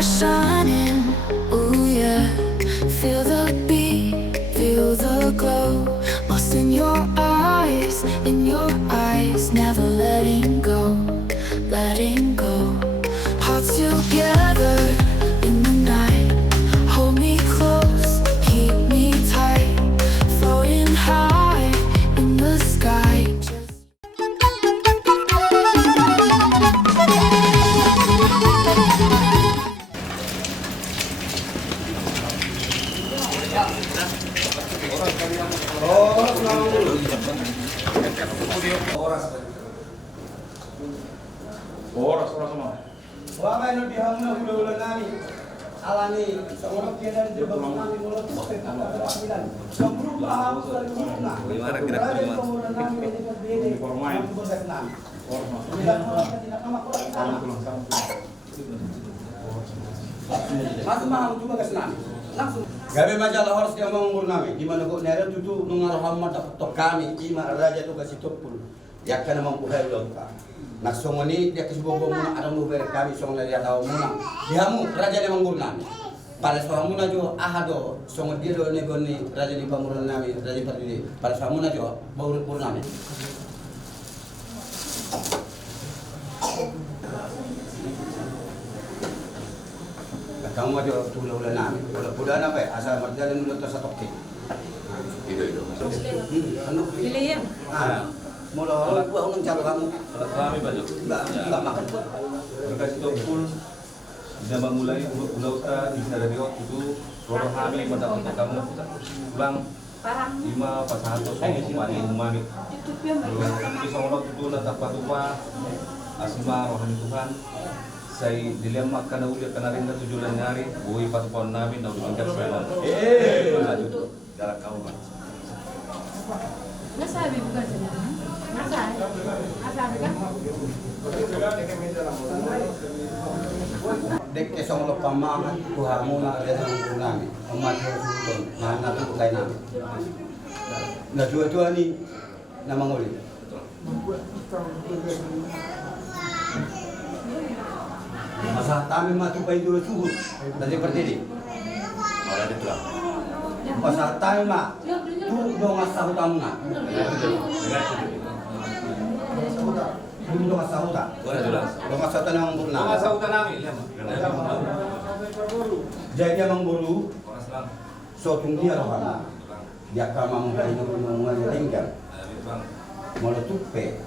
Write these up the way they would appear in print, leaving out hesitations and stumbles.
you're shining, ooh yeah. Feel the beat, feel the glow. Lost in your eyes, never letting go, letting go. Hearts together in the night. Hold me close, keep me tight. Floating high in the sky. Oras semua. Wama ino dihamna udah nami alani semua tiada di bawah nami mulut sampai panggilan. Sebelum harus dari mana? Gimana kira-kira Formal. Masuk mahal juga ke senam. Langsung. Gabe majalah harus dia mengukur nami. Di mana kok nera tutu mengaruh hamma tok kami ima raja tu kasih topul. Ya kana mengkuhai belum. Nak songoni dia kesibukan muna ada nu ber kami song na dia tahu muna. Diamu raja dia mengukur nami. Pada suara muna jo ahado song dia do negoni raja di pamuran nami raja pardidi. Pada suara muna jo baru purnami. Kamu aja tulah nami. Udah apa ya? Asal marjalan dulu tersatok tik. Itu. Anu Pilih yang. Mula gua unang calo kamu. Kami baju. Enggak makan. Berkasih topul. Sudah memulai pulau ta di sana dia itu suara kami mendapat kamu pulang Parang. 5 pasahatu kumani umami. Bisa ngolok itu natap patupa asma rohani Tuhan. Saya dilihat makan udah kena rinda 7 bulan hari, bui patupan namin na udah tingkat selan. Lanjut jarak kau kan. Nasabi bukan sih? Nasabi kan? Dek kesong lo pamahan kuhamu na ada ng nami. Umat sultan na nato kay nami. Na dua ni na manguli. Masa kami matupay dulu suhud dari berdiri. Orang itu lah. Masa kami mah tu dong asal tamu na. Dulu dong asal ta. Orang itu lah. Dong asal tanang burna. Orang sautan namin. Jadi dia mengburu Orang selang. so tunggu dia rohana. Dia kama mengalami tinggal. Mula tupe.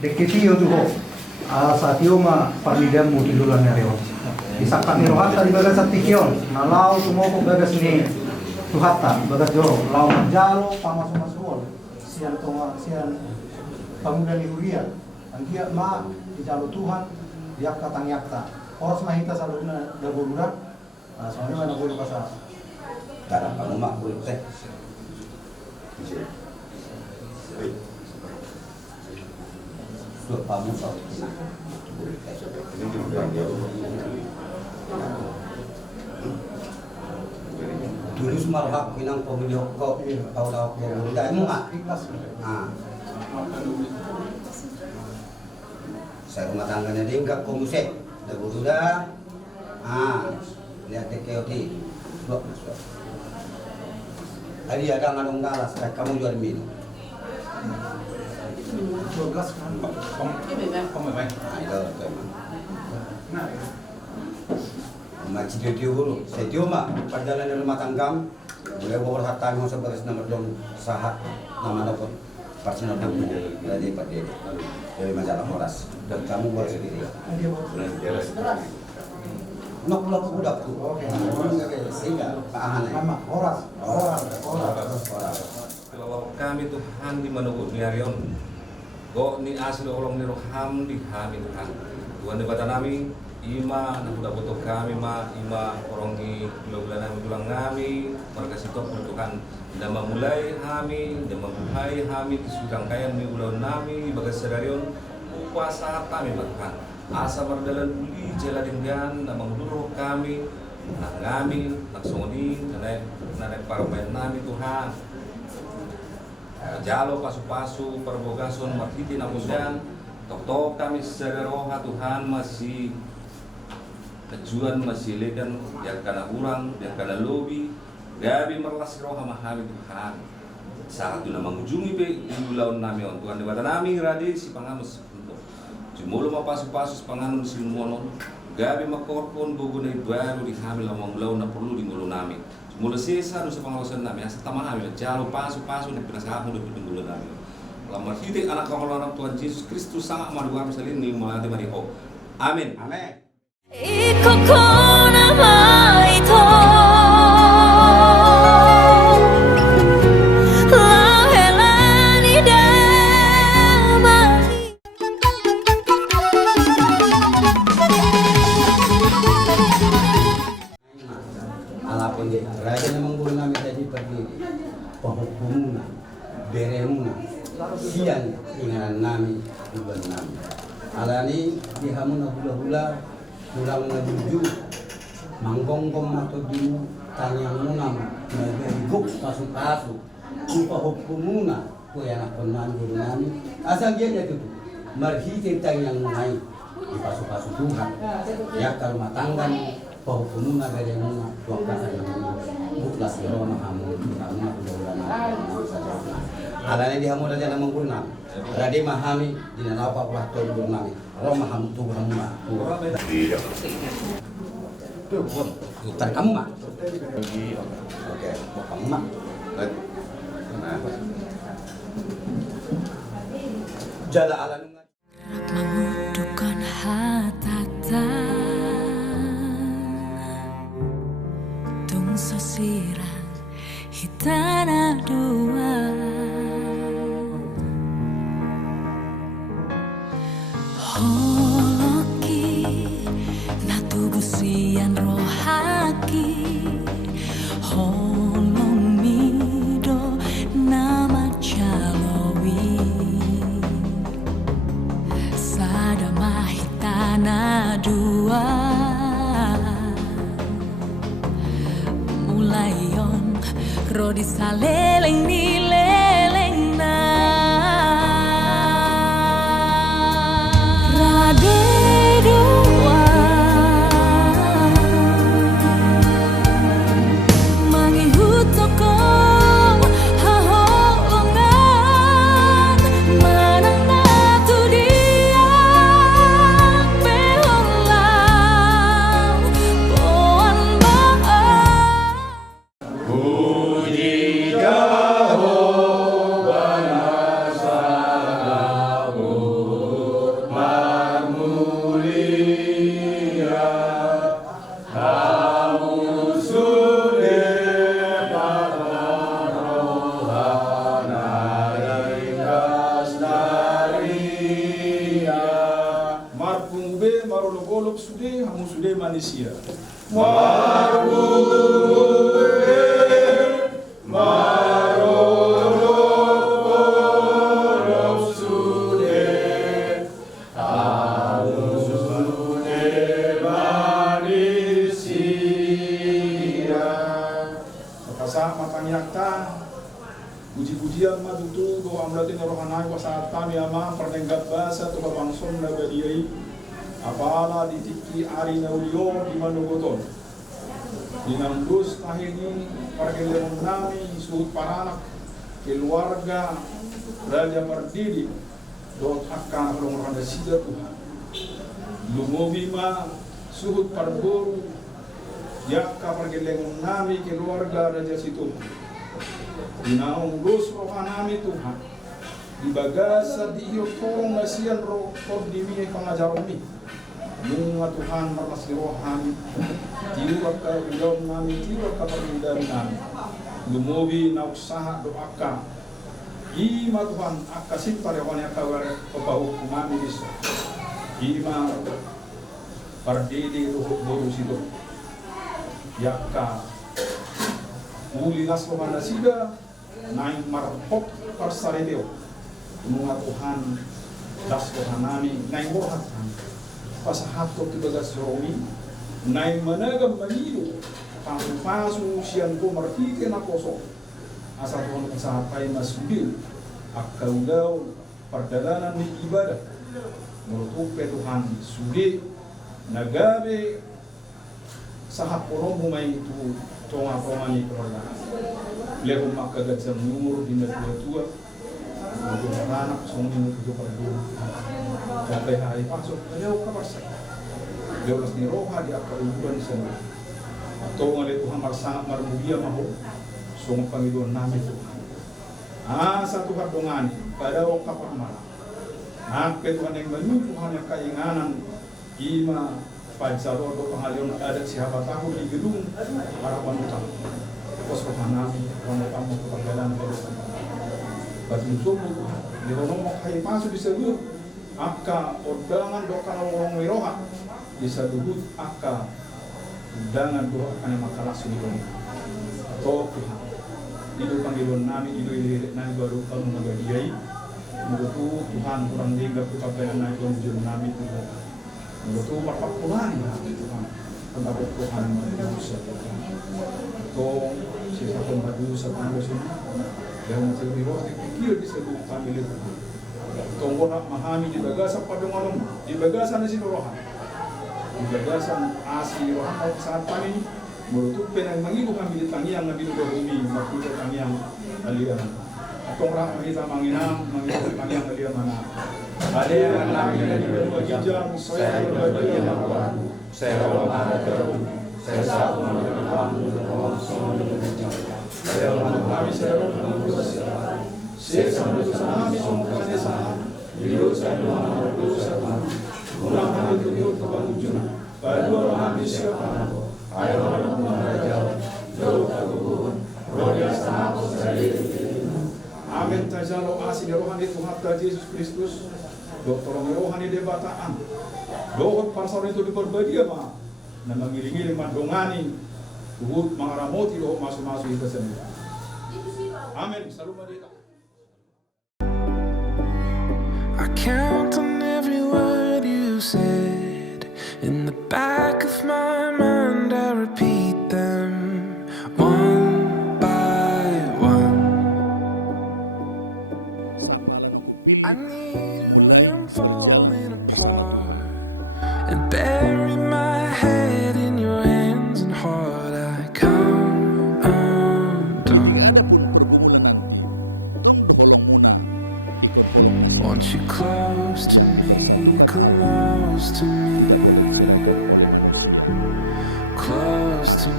Deketiyo tuho sa tioma parmigam mo tidulan na reon. Isakan ni rohata di bagas at tikyon na lao tumoko bagas ni tuhata bagas joro lao manjalo pamasumasuol siyan tonga siyan pamuda ni Huria ang dia ma di jalo Tuhan diak katang yakta oras mahita sa luna daburura soalnya mana boleh pasal Darah kamu mak boleh teh. Dua pamu sah. Dulu semua hak pinang pemilih kok tahu tidak emu mak. ikhlas. Saya rumah tangganya dia enggak komusek. Daburura. Lihat TKOT. Hari ada ngadong galas, kamu jual minum. 12 kan. Không phải Itu memang. Macam dia dulu, saya cuma perjalanan rumah tanggam, boleh bawa harta mau sebagai nomor dong sahat nama dapat personal dong dari majalah Horas dan kamu buat sendiri. Nok pulau budak tuh. Sehingga keahannya. Nama Horas. Kalau kami Tuhan di menunggu ni Arion, go ni asli olong ni roham di kami Tuhan. Tuhan di bata nami, ima na budak butuh kami ma ima orang ni bulan nami tulang kami, mereka sitok Tuhan. Dan memulai kami, dan memulai kami sudah kaya ni bulan nami bagas Arion, upasa kami Tuhan. Asa berdalan uli jela dengan na menguluruh kami, nak kami, nak soni, naik parmen nami Tuhan. Jalo pasu-pasu perbogason martiti namudan tok kami secara roha Tuhan masih Kejuan masilekan yang kana urang, yang kana lobi, gabi merlas roh hamahami Tuhan. Saat tu na mengunjungi pe ulaun nami on Tuhan debata nami radi si pangamus. Jumulo mapasu-pasu panganun si mono, gabi makorpon bugunay baru di hamil amang ulaun na perlu di mulo nami. Jumulo sesa do sa pangawasan nami asa tamahami jalo pasu-pasu na pinasahamu do pindulo nami. Lamar hitik anak kaholana Tuhan Yesus Kristus sangat maduam salin ni malati mariho. Amin. Amen. 異国の舞とLahela di damai Alapun di raja namang guru nami tadi berdiri pahukmuna beremuna siang inganan nami tujuan nami alani dihamuna hula-hula pulang menuju manggonggong atau dulu tanyang munam nabeguk pasu-pasu upahukmuna kuyana penan guru nami asal dia itu marhiti tanyang munai di pasu-pasu Tuhan ya kalau matanggan pahukmuna dari muna tuang kata yang buklas yoro mahamu kamu kudolan alani dihamu raja namang guru nami radi mahami dinalapa waktu guru nami roh mahamu Tuhan muna Tar kamu mak? Oke, kamu mak? Kenapa? Jala alanungan. menguduhkan hatatan tung sosiran hitana dua holoki natugusian rohaki honomido nama calowi sadamahitana dua mulai yon rodi saleleng ni leleng na rade dua mangihut toko haholongan manang natu dia peholang poan baan Marpungbe marologolog sude hamu sude Malaysia. Kapasa matanyakta puji-pujian madutu doa amlatin rohanai wasaat kami ama pernenggat bahasa tuha bangson nagadiai apala ditiki ari naulio di manugoton dinambus tahini perkelemong nami suhut paranak keluarga raja perdiri dot akan long randa sida Tuhan lumobi ma suhut parboru yakka perkelemong nami keluarga raja situ dinaong dos rohanami Tuhan di bagasa di iyo tolong nasian roh di mie pangajaromi Munga Tuhan marmas di rohani tiurak ka udaw nami tiurak ka pagindari nami lumobi na usaha doaka ima Tuhan akasin parehoni akawar papahu kumami iso ima pardidi ruhut boru sido yakka muli naslo manasiga naing marhok parsaredeo munga Tuhan das rohanami naing borhat pasahat ko tibagas romi naing managam manido pasu sian ko martite na koso asa Tuhan usahatay masubil akaudaw perdalanan ni ibadah menutup Tuhan suge nagabe Sahap orang bumay itu tonga komani keluarga. Leho makagat sa mur di tua. Untuk anak songin itu perlu. Sampai hari masuk leho kapasak. Leho ni roha di akar ubuan sana. Atau oleh Tuhan sangat marmulia mahu. Song Panginoon namin Tuhan. Satu hardongan pada orang kapal malam. Tuhan yang menyuguhkan yang keinginan ima Pancarodo pengalian adat siapa tahu di gedung harapan utama. Pos rohani kamu kepanggilan kehidupan. Baju subuh di rumah kayu masuk di seluruh akka undangan doa orang wiroha di seluruh akka undangan doa karena makalah sendiri. Toh itu panggilan nami itu nami baru kamu nagadiai. Menurut Tuhan kurang tinggal kepanggilan nami itu nami Tuhan. Menurut perpakuan Tuhan tentang Tuhan manusia Tuhan sisa pembantu satu musim yang masih dirawat dipikir di seluruh family Tuhan Tuhan nak memahami di bagasan pada malam di bagasan nasi rohan di bagasan asi rohan saat kami menurut penang mengilu kami di tangiang nabi bumi maksudnya tangiang aliran atau orang kita menginam mengilu tangiang aliran mana ada yang lagi dari dua jam saya berbagi dengan Tuhan saya berdoa terus saya satu mendoakan saya mengalami saya sampai kami semua desa hidup saya dengan dosa ulang kali itu terbangun pada orang siapa ayo orang mengajar jauh takut roh yang sangat besar. Amin. Tajalo asih rohani Tuhan Yesus Kristus. Dokter rohani debataan. Dohot pasal itu diperbagi apa? Na mangiling-iling mandongani. Tuhut mangaramoti dohot masuk-masuk itu sendiri. Amin. Selalu merdeka. I count on every word you said. In the back of my mind I repeat them one by one. Sapalan aku pilih mulai berjalan bersama Tuhan. And bury my head in your hands and heart I come undone. Ketika ada pun pergumulan nanti, tong doholong muna ikon holong nasito yang dipersatukan Allah tidak boleh diceraikan oleh manusia. Amin.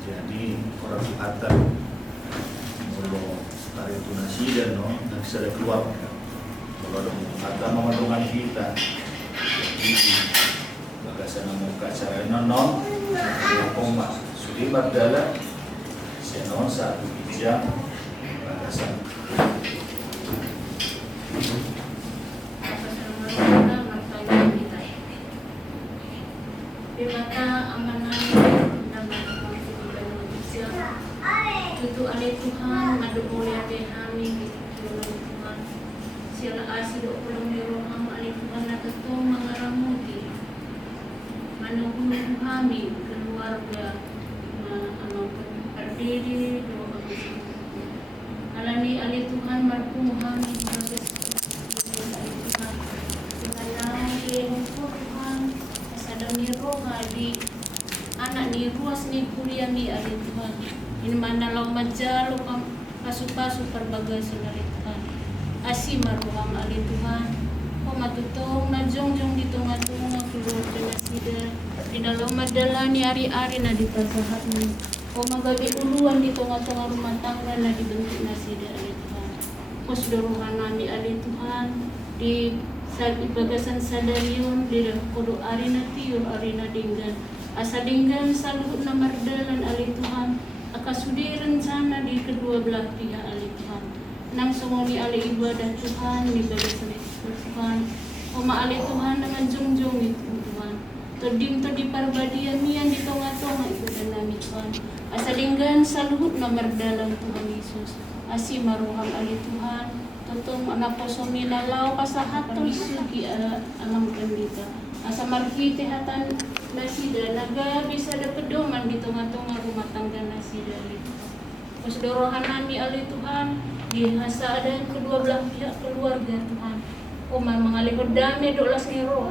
Jadi orang Suhata kalau hari itu nasi dan dan sudah keluar kalau ada memerlukan kita jadi bagasan muka cara non yang koma sudah berdala senon satu jam bagasan itu ada Tuhan, ada mulia kami Tuhan. Siapa asal orang Roham ada Tuhan nak ketemu mengaramuti. Menunggu kami keluarga, berdiri doa. Alani ada Tuhan marpuhan bagus. Tuhan Tuhan sadani roha di anak ni ruas ni kuliah ni ada Tuhan. Ini mana lo majalo pasu-pasu perbagai sunari Tuhan. Asih maruang ali Tuhan. Kau matutong na jong-jong di tengah-tengah keluar pinasida. Di dalam madalani hari-hari na di pasahat ni. Kau magagi uluan di tengah-tengah rumah tangga na di bentuk nasida ali Tuhan. Kau sudah mengalami ali Tuhan. Di bagasan sadarion di dalam kodo ari na tiur ari na dinggan. Asa dinggan salut na mardalan ali Tuhan. Akasudiran sana di kedua belah pihak ali Tuhan. Nang sumoni ali ibadah Tuhan di bagasan Tuhan. Oma ali Tuhan dengan jungjung itu Tuhan. Terdim to di parbadian nian di tengah-tengah itu dan Tuhan. Asa dinggan salut na mardalan Tuhan Yesus. Asih maruham ali Tuhan. Totom na po suminalaw kasahatong isugi alam kandita. Asa markiti hatan na sida nagabi sa dapedoman dito nga rumatangga na sida dito. Kus dorohan nami ali Tuhan, gihasa dan kedua belah pihak keluarga Tuhan. Mga likod dami dolas ni roh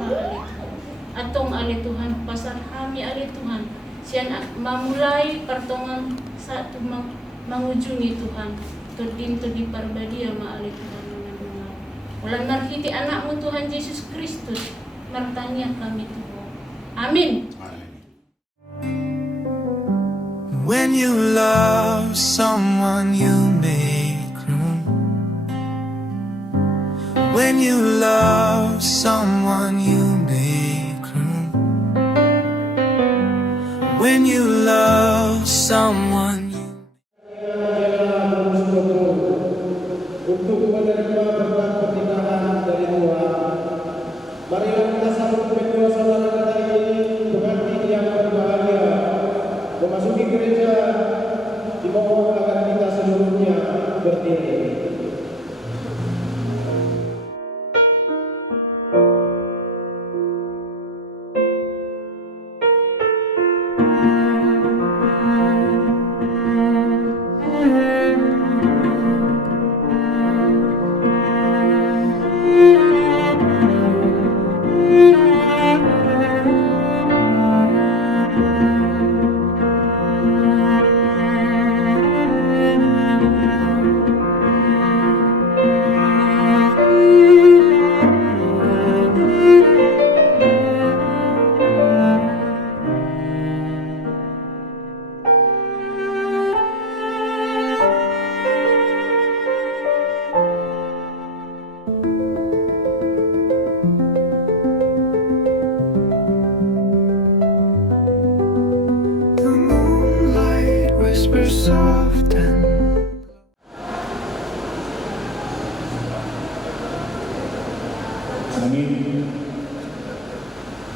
atong ali Tuhan pasar kami ali Tuhan. Siya mamulai pertongan saat mengujungi Tuhan. Terding parbadi ama ali Tuhan. Ulang markiti anakmu Tuhan Yesus Kristus. Martanya kami Tuhan. Amin. When you love someone, you make room. When you love someone, you make room. When you love someone. Untuk menerima berkat perpindahan dari Tuhan, marilah kita sambut kedua saudara kita ini pengantin yang berbahagia memasuki gereja. Dimohon agar kita seluruhnya berdiri. Amin.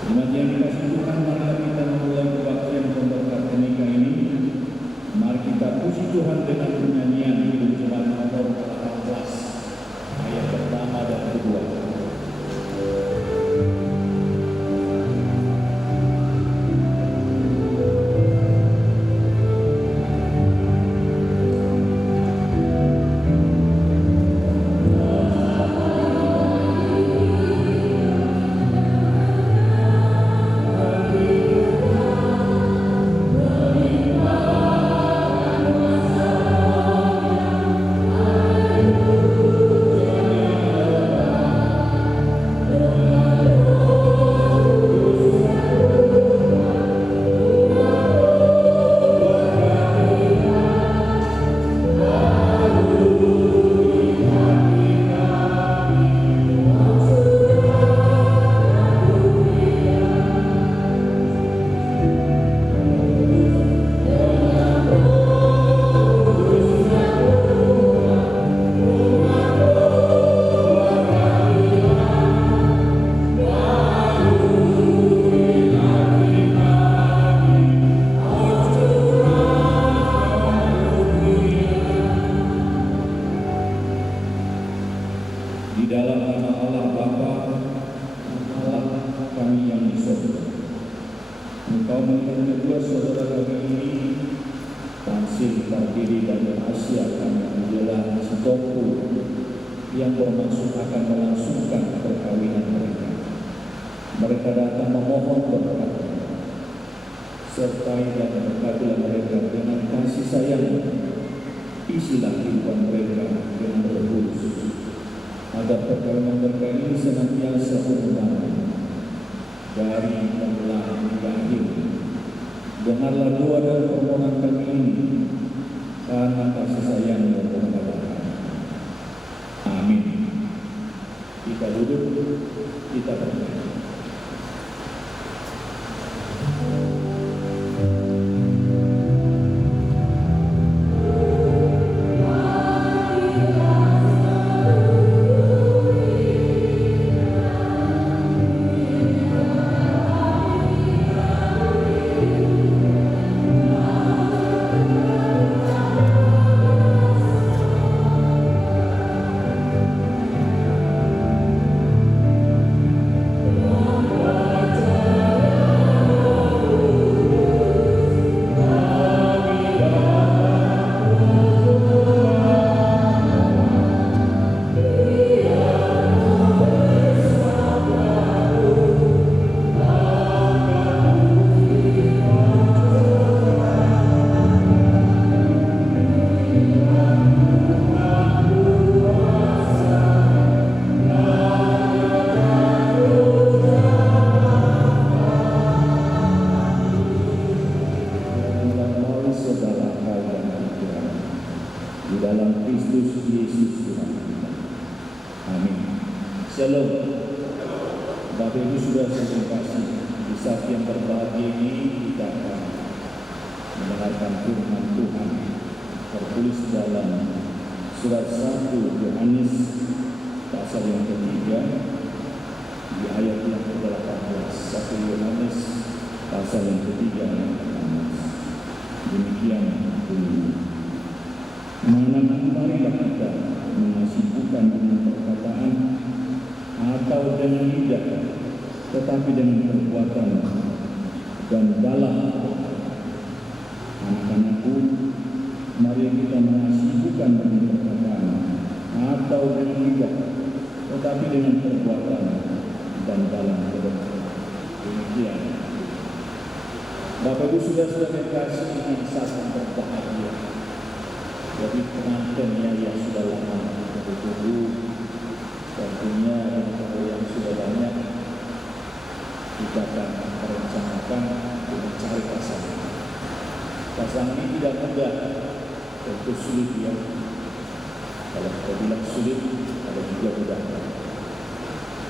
Demikian dikasih Tuhan, mari kita memulai kebaktian pemberkat pernikahan ini. Mari kita puji Tuhan dengan penyanyian Hidup Tuhan nomor 18 ayat pertama dan kedua. Di dalam nama Allah Bapa, Allah kami yang di surga. Engkau melihat kedua saudara kami ini tansih terdiri dari Asia kami adalah Sitoku yang bermaksud akan melangsungkan perkawinan mereka. Mereka datang memohon berkat, sertai dan berkatilah mereka dengan kasih sayang. Isilah kehidupan mereka dengan berkhusus, agar perkawinan mereka ini senantiasa sempurna dari mulai hingga akhir. Dengarlah doa dan permohonan kami ini karena kasih sayang dan kemuliaan. Amin. Kita duduk, kita berdoa. Shalom. Bapak Ibu sudah saya kasih, di saat yang berbahagia ini kita akan mendengarkan firman Tuhan tertulis dalam surat 1 Yohanes pasal yang ketiga di ayat yang ke-18. 1 Yohanes pasal yang ketiga ayat 18. Demikian bunyinya. Marilah kita mengasihi bukan dengan perkataan atau dengan lidah, tetapi dengan perbuatan dan dalam. Anak-anakku, mari kita mengasihi bukan dengan perkataan atau dengan lidah, tetapi dengan perbuatan dan dalam kebenaran. Demikian. Bapak Ibu sudah dikasih ini saat yang berbahagia. Jadi penontonnya yang sudah lama ditunggu, tentunya kalau yang sudah banyak kita akan merencanakan mencari pasangan. Pasangan ini tidak mudah, tentu sulit ya. Kalau kita bilang sulit, ada juga mudah.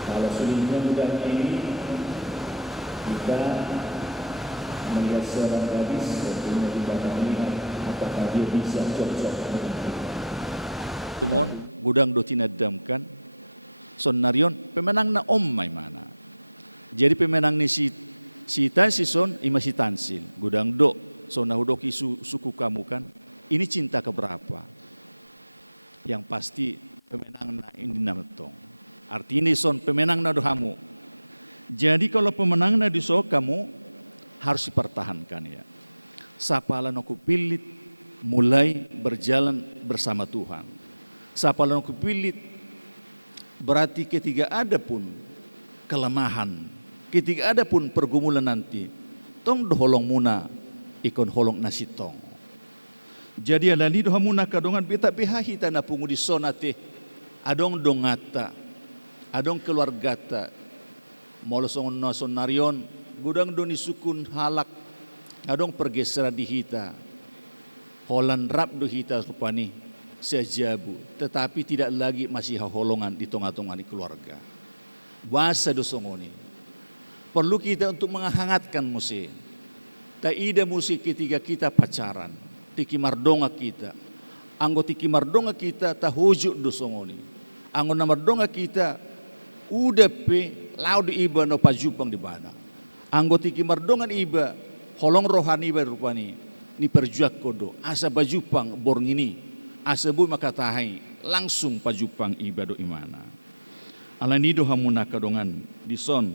Kalau sulitnya mudahnya ini kita melihat seorang gadis, tentunya kita akan melihat apakah dia bisa cocok dengan kita. Tumon gudang do tinadamkan Sonnarion pemenang na may mana. Jadi pemenang ni si Tansison ima si Tansil. Gudang do so nahudoki suku kamu kan. Ini cinta keberapa? Yang pasti pemenang na ini nametong. Artinya son pemenang na dohamu. Jadi kalau pemenang na diso kamu harus dipertahankan ya. Sapalan aku pilih mulai berjalan bersama Tuhan. Sapalan aku pilih berarti ketika ada pun kelemahan, ketika ada pun pergumulan nanti, tong doholong muna ikon holong nasitong. Jadi ada ni dohamuna kadongan beta behahi tanah pungu di sonate, adong dongata, adong keluargata, molosong Sonnarion, gudang doni sukun halak, adong pergeseran di hita, holan rap do hita rupani sejabu, tetapi tidak lagi masih holongan di tengah-tengah di keluarga. Bahasa dosongoni. Perlu kita untuk menghangatkan musik. Taida musik ketika kita pacaran, tiki mardonga kita. Anggo tiki mardonga kita tahujuk dosongoni. Anggo na mardonga kita udah pe lau di iba no pajupang di bana. Anggo tiki mardongan iba holong rohani iba rupani ni perjuak kodo asa bajupang borngini. Asabu makatahay langsung pajupang ibado imana. Alanido hamuna kadongan dison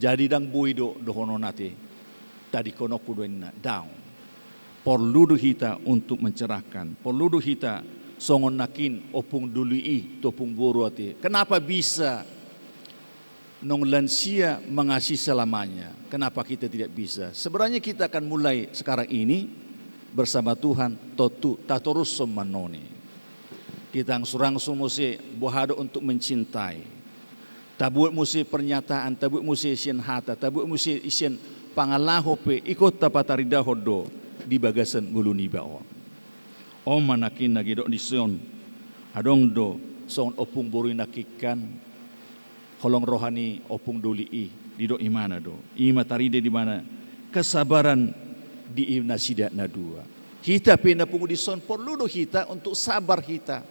jadi dang buido dohono nate tadi kono kudoen down. Perlu hita untuk mencerahkan. Perlu hita songon nakin opung dului topung boru ate. Kenapa bisa nong lansia mengasihi selamanya? Kenapa kita tidak bisa? Sebenarnya kita akan mulai sekarang ini bersama Tuhan totu tatorus somanoni. Kita langsung musi bohado untuk mencintai. Tabuat musi pernyataan, tabuat musi isian hata, tabuat musi isian pangalaho pe ikut tapatarida hodo di bagasan nguluni baon. O manakin nagido di son adong do son opung boru nakikan holong rohani opung duli di do imana do. Ima taride di mana kesabaran di nasida na dua. Kita pina pungu di son perlu do kita untuk sabar kita.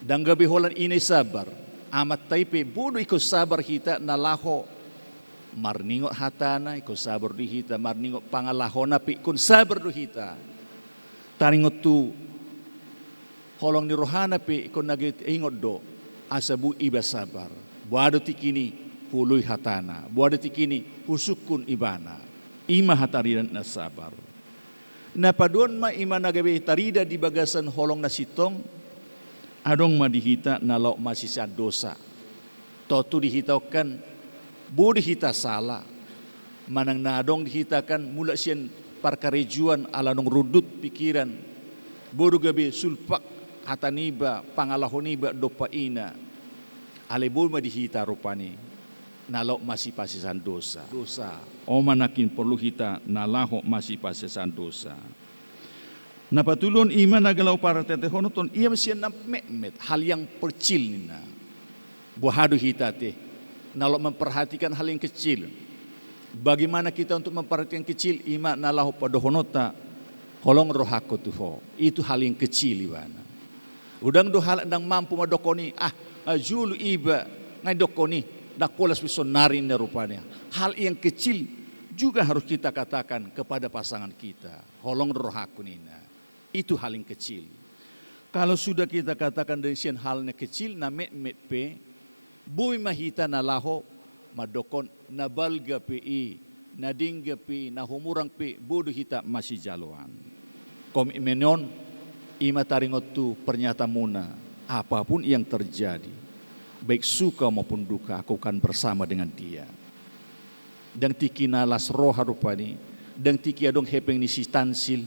Dan gabi holan ini sabar. Amat taipe bodo ikut sabar kita na laho marningot hatana ikut sabar di kita marningot pangalahona pi ikut sabar do kita. Taringot tu holong ni rohana pi ikut nagit ingot do asabu iba sabar. Buado tikini hului hatana. Buado tikini husukun ibana. Ima hataridan na sabar. Na paduan ma ima nagabe tarida di bagasan holong na sitong adong madihita na lauk masih sa dosa. Totu dihitaukan budi hita salah. Manang na adong dihitakan mula sian parkarejuan ala nong rudut pikiran. Bodu gabe sulpak hataniba pangalahoniba dopaina. Alebul madihita rupani. Nalaw masih pasisan dosa. O manakin perlu kita nalaho masih pasisan dosa. Napatulon iman nagalaw para tetehonoton iya masih na memet hal yang percil nina. buhadu hitate. Nalo memperhatikan hal yang kecil. Bagaimana kita untuk memperhatikan kecil? Ima nalahu padohonota holong rohako tuho. Itu hal yang kecil ibana. Udang do hal dang mampu madokoni ajulu iba ngai dokoni dak polas bisonari na rupanya. Hal yang kecil juga harus kita katakan kepada pasangan kita. Holong rohako nina. Itu hal yang kecil. Kalau sudah kita katakan dari sian halnya kecil na met pe bui mahita na laho madokon na balga pi na dingga pi na humurang pi bodo hita masih jaluan. Komitmenon ima taringot tu pernyataan muna apapun yang terjadi baik suka maupun duka aku akan bersama dengan dia. Dan tiki nalas roha rupani dan tiki adong hepeng ni si tansil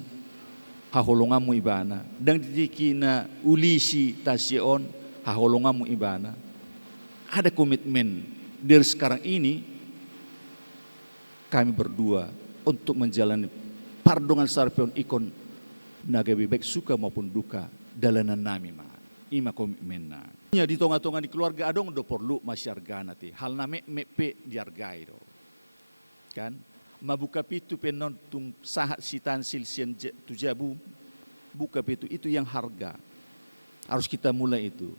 haholongamu ibana dan tiki na ulisi tasion haholongamu ibana. Ada komitmen dari sekarang ini kami berdua untuk menjalani pardongan sarpion ikon nagabi baik suka maupun duka dalanan nami ma ima komitmen na. Nya di tonga-tonga di keluarga adong do perlu masyargana ti hal name mepe diargai do. Kan mabuka pitu penon tung sahat si tansil sian tujabu buka pitu itu yang harga. Harus kita mulai itu.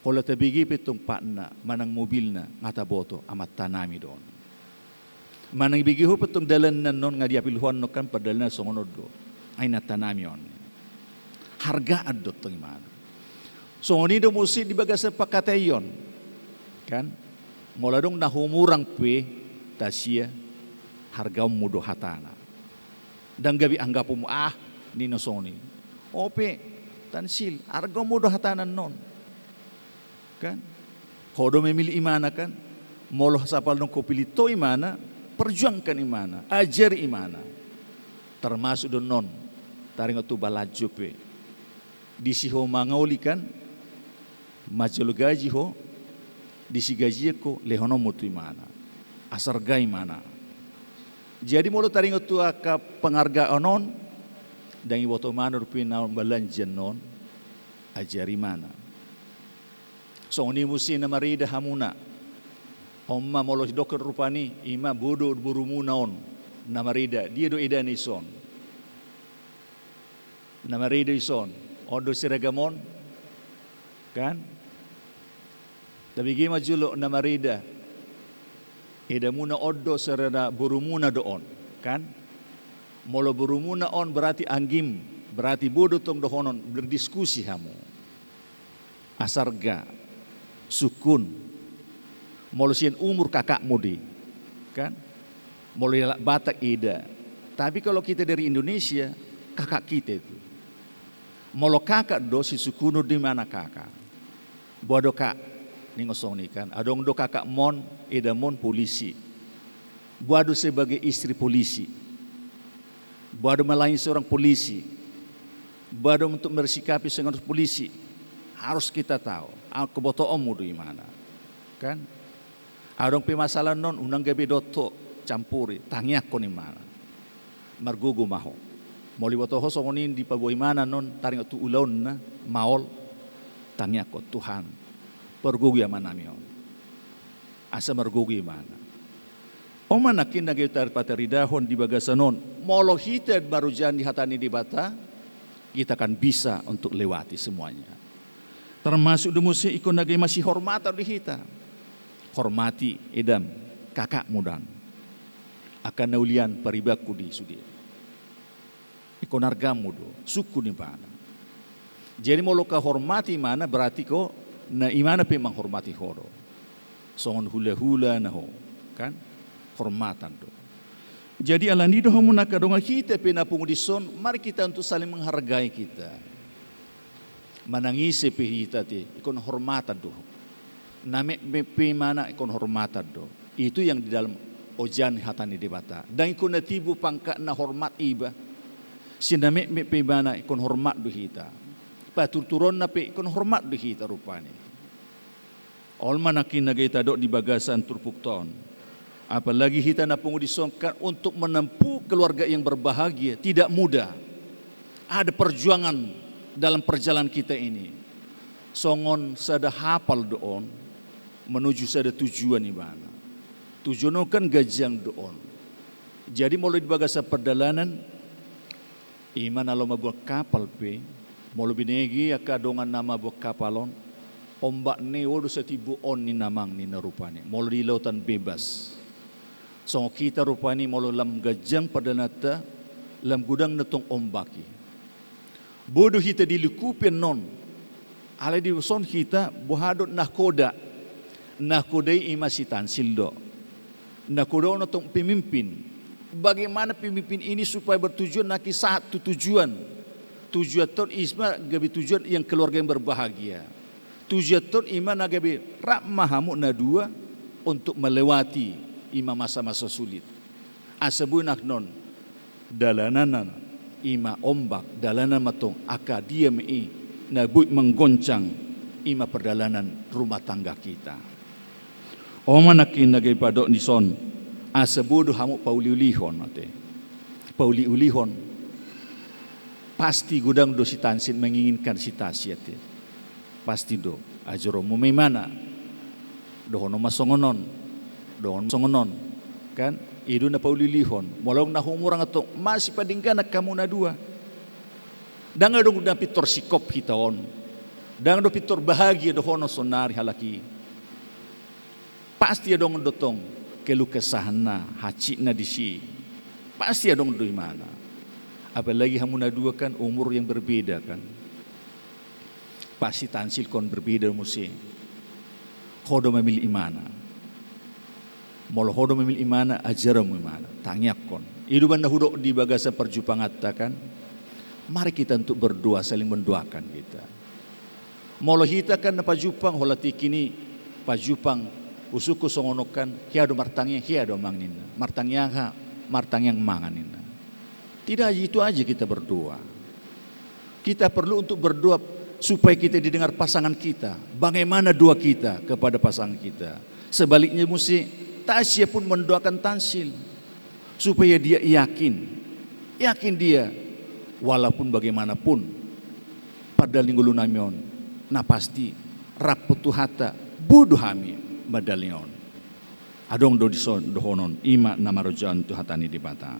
Kalau tabigi petong pakna manang mobilna ngata boto amat tanami don. Manang bigi ho petong dalan non ngadi apilhuan no kan padalna songono do. Ay natanami on. Harga adot tong mana. Songoni do musi di bagasa pakatayon. Kan? Moladong nahumurang pe tasia harga mudo hatana. Dan gabi anggapum nino soni. Ope tansil harga mudo hatana non. Kan? Kodo memilih imana kan? Moloh sapal dong kopilito imana, perjuangkan imana, ajar imana. Termasuk don non, taringot tu balajo pe. Disi ho mangauli kan, majolo gaji ho, disi gaji ko lehono mutu imana, asar gai mana. Jadi molo taringot tu aka penghargaan non, dan iwoto mana rupina balanjan non, ajari mana. So ni musi na marida hamuna. Omma molo dokter rupani ima bodo burumuna on na marida dia do idani son. Na marida ison odo siragamon kan? Tapi gima julo na marida idamuna odo serada burumuna doon kan? Molo burumuna on berarti anggim berarti bodo tong dohonon berdiskusi hamu. Asarga sukun molusian umur kakak mudi kan mulai Batak ida tapi kalau kita dari Indonesia kakak kita itu molo kakak do si sukunu di mana kakak bodo kak ningosong nih kan adong do kakak mon ida mon polisi bodo sebagai istri polisi bodo melayani seorang polisi bodo untuk bersikapi dengan polisi harus kita tahu aku boto omu di mana kan adong pe masalah non unang gabi doto campuri tangyak ko ni mana margugu maho moli boto ho songonin di pagoi mana non taring tu ulon na maol tangyak ko Tuhan pergugu ya mana mion asa margugu mana o manakin na gitar pateridahon di bagasanon molo hited baru jan di hatani di bata kita akan bisa untuk lewati semuanya. Termasuk demusi ikon nagay masih hormatan di kita. Hormati edam kakak mudan. Akan naulian paribaku di sudi. Ikon argamu do suku ni mana. Jadi mau loka hormati mana berarti ko na imana pe menghormati horo. Songon hula-hula na ho kan hormatan do. Jadi alani do hamuna kadonga kita pe napung di son mari kita untuk saling menghargai kita. Manangisi pihita ti ikon hormatan do. Name mepe mana ikon hormatan do. Itu yang di dalam ojan hatani debata. Dan ikon natibu pangka na hormat iba. Siname mepe mana ikon hormat do hita. Paturturon na pe ikon hormat do hita rupani. Olma nakin nagita do di bagasan turpukton. Apalagi hita napung disongkan untuk menempuh keluarga yang berbahagia tidak mudah. Ada perjuangan dalam perjalanan kita ini. Songon sada hafal doon menuju sada tujuan di mana. Tujuan kan gajang doon. Jadi mulai bagasa perjalanan iman alo mabuat kapal pe, mulai binegi akadongan nama buat kapalon, ombak ne wodo setibu on ni namang ni narupani, mulai di lautan bebas. So kita rupani mulai lam gajang perdalanata, lam gudang natong ombaki. Bodoh kita dilukupin non, alai di son kita buhadot nakoda, nakodai imasitan sildo. Nakoda natong pemimpin. Bagaimana pemimpin ini supaya bertujuan naki satu tujuan. Tujuan ton isma gabi tujuan yang keluarga yang berbahagia. Tujuan ton iman gabi rahmahamu na dua untuk melewati ima masa-masa sulit. Asabunak non dalanan ima ombak dalanan matong aka dia mei na buat menggoncang ima perjalanan rumah tangga kita. Omanakin nagay padok ni son asabudo hamu pauliulihon ate. Pauliulihon pasti gudang do si tansin menginginkan si tasiate. Pasti do ajoro mo may mana dohono masongonon dohon songonon kan idu na pauliulihon molong na humurang ato masih padinggan na kamu na dua. Danga do na pitor sikop hitaon. Danga do pitor bahagia dohono sonari halaki. Pasti adong dotong kelukesahan na haci na disi. Pasti adong do mana. Apalagi hamuna dua kan umur yang berbeda kan. Pasti tansil kon berbeda musi. Hodo memilih imana. Molo hodo memilih imana ajaram imana. Tangyak kon. Idu banda hudok di bagasa perjupangat kan. Mari kita untuk berdoa saling mendoakan kita. Molo hita kan na pajupang holati kini pajupang usuku songonokan hiado martangnya hiado mangnina martangyang manganina. Tidak itu aja kita berdoa. Kita perlu untuk berdoa supaya kita didengar pasangan kita. Bagaimana doa kita kepada pasangan kita. Sebaliknya mesti Tasya pun mendoakan Tansil supaya dia yakin dia walaupun bagaimanapun pada linggulu namion nah pasti raputu hata budu hami badalion. Adong do dison dohonon ima namarojaan tu hatani di bata.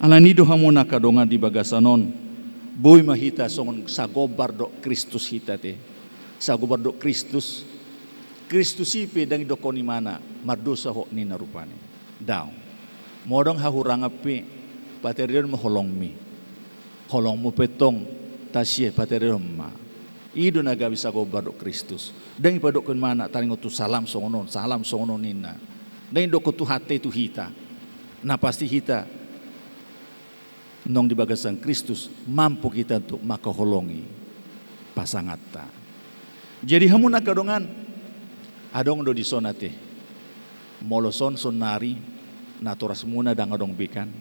Alani do hamuna kadonga di bagasanon boy mahita songon sagobar do Kristus hita te. Sagobar do Kristus ipe dangi do koni mana mardosa ho ni narupane. Daw. Modong hahurang api paterion mo holong mi. Holong mo petong tasye paterion ma. Ido naga bisa gobar do Kristus. Dan ipadok kun mana taring tu salam songonon nina. Dan do tu hate tu hita. Na pasti hita nong di bagasan Kristus mampu kita untuk makaholongi pasangan ta. Jadi hamuna kadongan adong do disonate. Moloson sonari naturas muna dang adong bikan.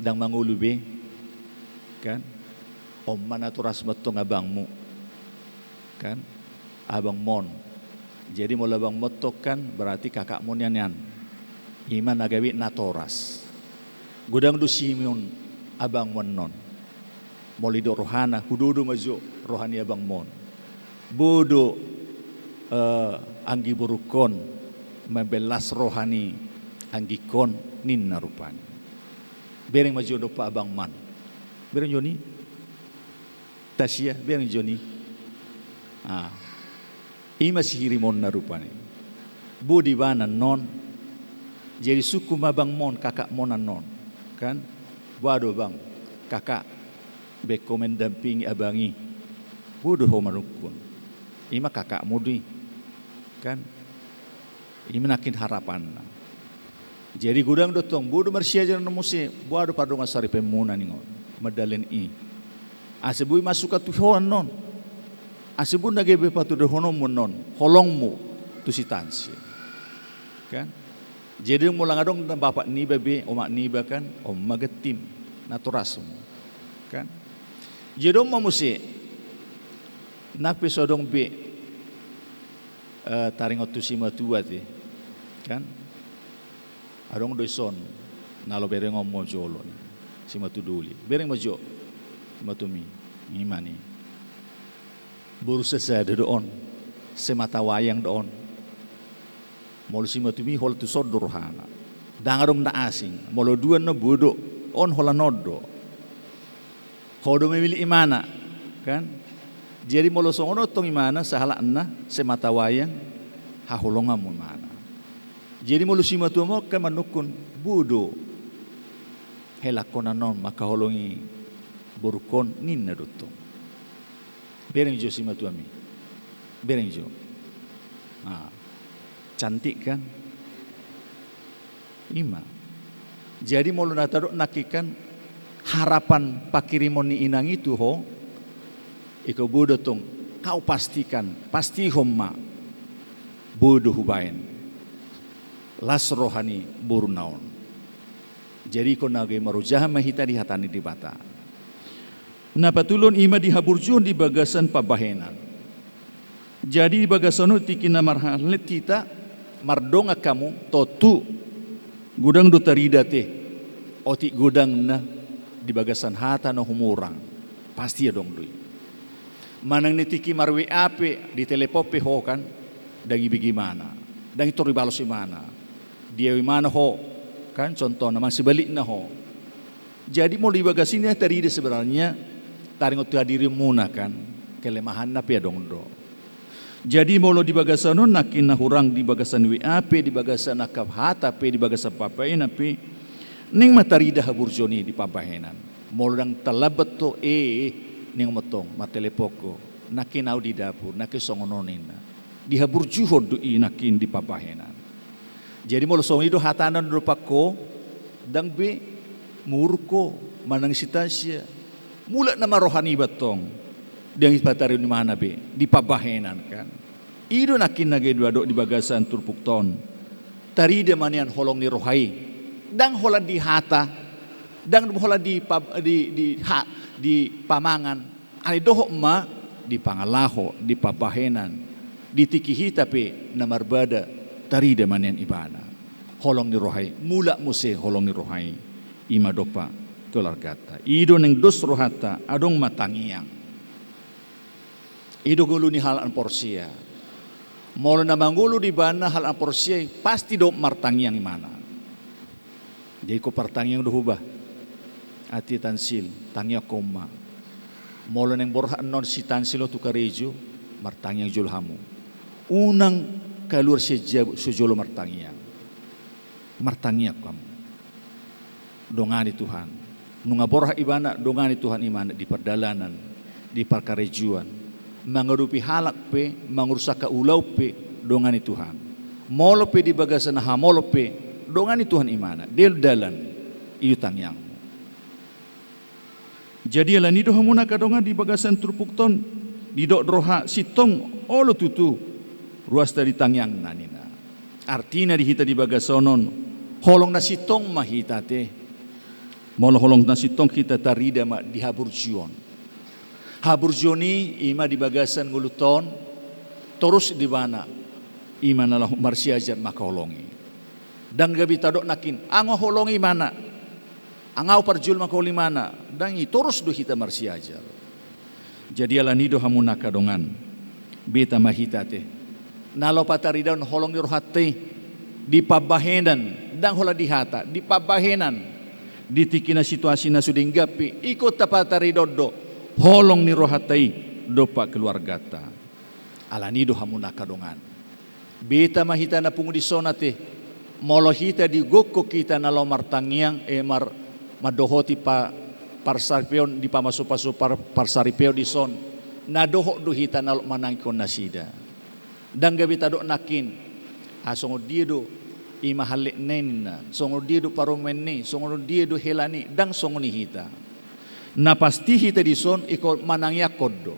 Dang mangulube kan. Om mana turas metong abangmu kan abang mon jadi mula abang metok kan berarti kakak mon yan iman nagawi natoras gudang do Simeon abang mon non molido rohana hududu majo rohani abang mon bodo anggi burukon membelas rohani anggi kon ninna rupani bereng majo do pa abang man bereng joni Tasya biang Joni. Ima sihirimon narupane. Budi bana non. Jadi suku mabang mon kakak monan non. Kan? Wado bang kakak beko mendampingi abangi. Bodo homarukun. Ima kakak mudi. Kan? Ima nakin harapan. Jadi gudang dotong bodo marsiajar namusi. Wado pardonga sari pemuna ningon. Medalen i. Asebui masuk ke tujuan non, asebui nage bepatu dehonom non, holongmu tu si tansi, kan? Jadi mulang adong dan bapak ni bebe, omak ni bahkan, om magetim, naturasmu, kan? Jadi om mamusi, nak pesodong be, taring otu si matua ti, kan? Adong doison, nalo bereng om mojolo, si matu duli, bereng mojo. Matumi imani berusaha saya doon semata wayang doon. Molo si matumi hol tu sodor hana. Dangarom na asing. Molo duan na budo on hola nodo. Hodo memilih imana kan. Jadi molo songono tong imana sahala na semata wayang hahulongan mo imana. Jadi molo si matumo kan manukun budo. Helakonan non makaholongi burukon ninna dutong. Bereng jo si matuami. Bereng jo. Cantik kan? Ima. Jadi mulu nataro nakikan harapan pakirimon ni inang itu ho. Iko bodo tong kau pastikan pasti homma bodo hubain. Las rohani burunaon. Jadi ko nagay marujahan mahita di hatani di bata. Napatulon ima di haburjun di bagasan pabahenan. Jadi di bagasan tiki na marhalet kita mardonga kamu totu gudang do tarida te oti gudang na di bagasan hata no humurang pasti ya dong dui. Manang nitiki marwi ape di telepope ho kan dagi bagaimana dagi tori balos imana dia imana ho kan contoh nama sebalik na ho. Jadi mau di bagasinnya tarida sebenarnya taring otu hadiri muna kan kelemahan na pia dong do. Jadi molo di bagasan nakin na hurang di bagasan WAP di bagasan nakap hatape di bagasan papain api ning matarida haburjoni di pabahenan. Molo dang talabat to ning motong matelepoko nakin au di dapur nakin songononin di haburjuhon doi nakin di pabahenan. Jadi molo song itu hatanan do pakko dang be murko manang sitasya mula nama rohani batong yang ipatari di mana be di pabahenan kan. Ido nakin nage dua dok di bagasan turpukton. Tarida manian holong ni rohai. Dang hola di hata. Dang hola di pamangan. Ali doho ma di pangalaho di pabahenan. Di tikihi tapi namarbada tarida manian ibana. Holong ni rohai. Mula muse holong ni rohai. Ima dopa keluargata. Ido neng dos rohata adong matangiang. Ido gulu ni hal an porsia. Molo na manggulu di bana hal an porsia pasti do martangiang imana. Jadi ko partangiang do hubah. Ati tansil tangiang koma. Molo neng borha non si tansilo tu karejo martangiang julhamu. Unang kalur sejolo martangiang. Martangiang kamu. Dongani Tuhan. Nunga borha ibana dongani Tuhan imana di perdalanan di parkarejuan. Mengerupi halak pe, mengurusaka ulau pe, dongani Tuhan. Molo pe di bagasan hamolo pe, dongani Tuhan imana. Del dalan, itu tangyangmu. Jadi alan itu hamuna kadongan di bagasan turpukton, di dok roha sitong olo tutu, ruas dari tangyang nanina. Artinya di hita di bagasonon, holong na sitong mahita te. Molo holong na sitong kita tarida ma di haburjuon. Haburjoni ima di bagasan nguluton terus di mana ima nalah marsiajar makaholongi dan gabi tadok nakin ango holongi mana angau parjul makaholi mana dan i terus do hita marsiajar. Jadi ala nido hamuna kadongan beta mahitate nalo pataridon holong di rohate di pabahenan dan hola di hata di pabahenan di tikina situasi na sudinggapi ikut tapataridodo holong ni rohatai dopa keluargata. Alani do hamuna kadongan. Beta mahita na pungu di sonate. Molo hita di goko kita na lo martangiang madohoti pa parsaripeon di pamasupasu parsaripeo di son. Nadoho do hita na lo manangkon nasida. Dan gabi tado nakin. Asongo dia do ima halik nenina. Songo dia do paromen ni. Songo dia do helani. Dang songo ni hita. Na pasti hita di son iko manangya kodo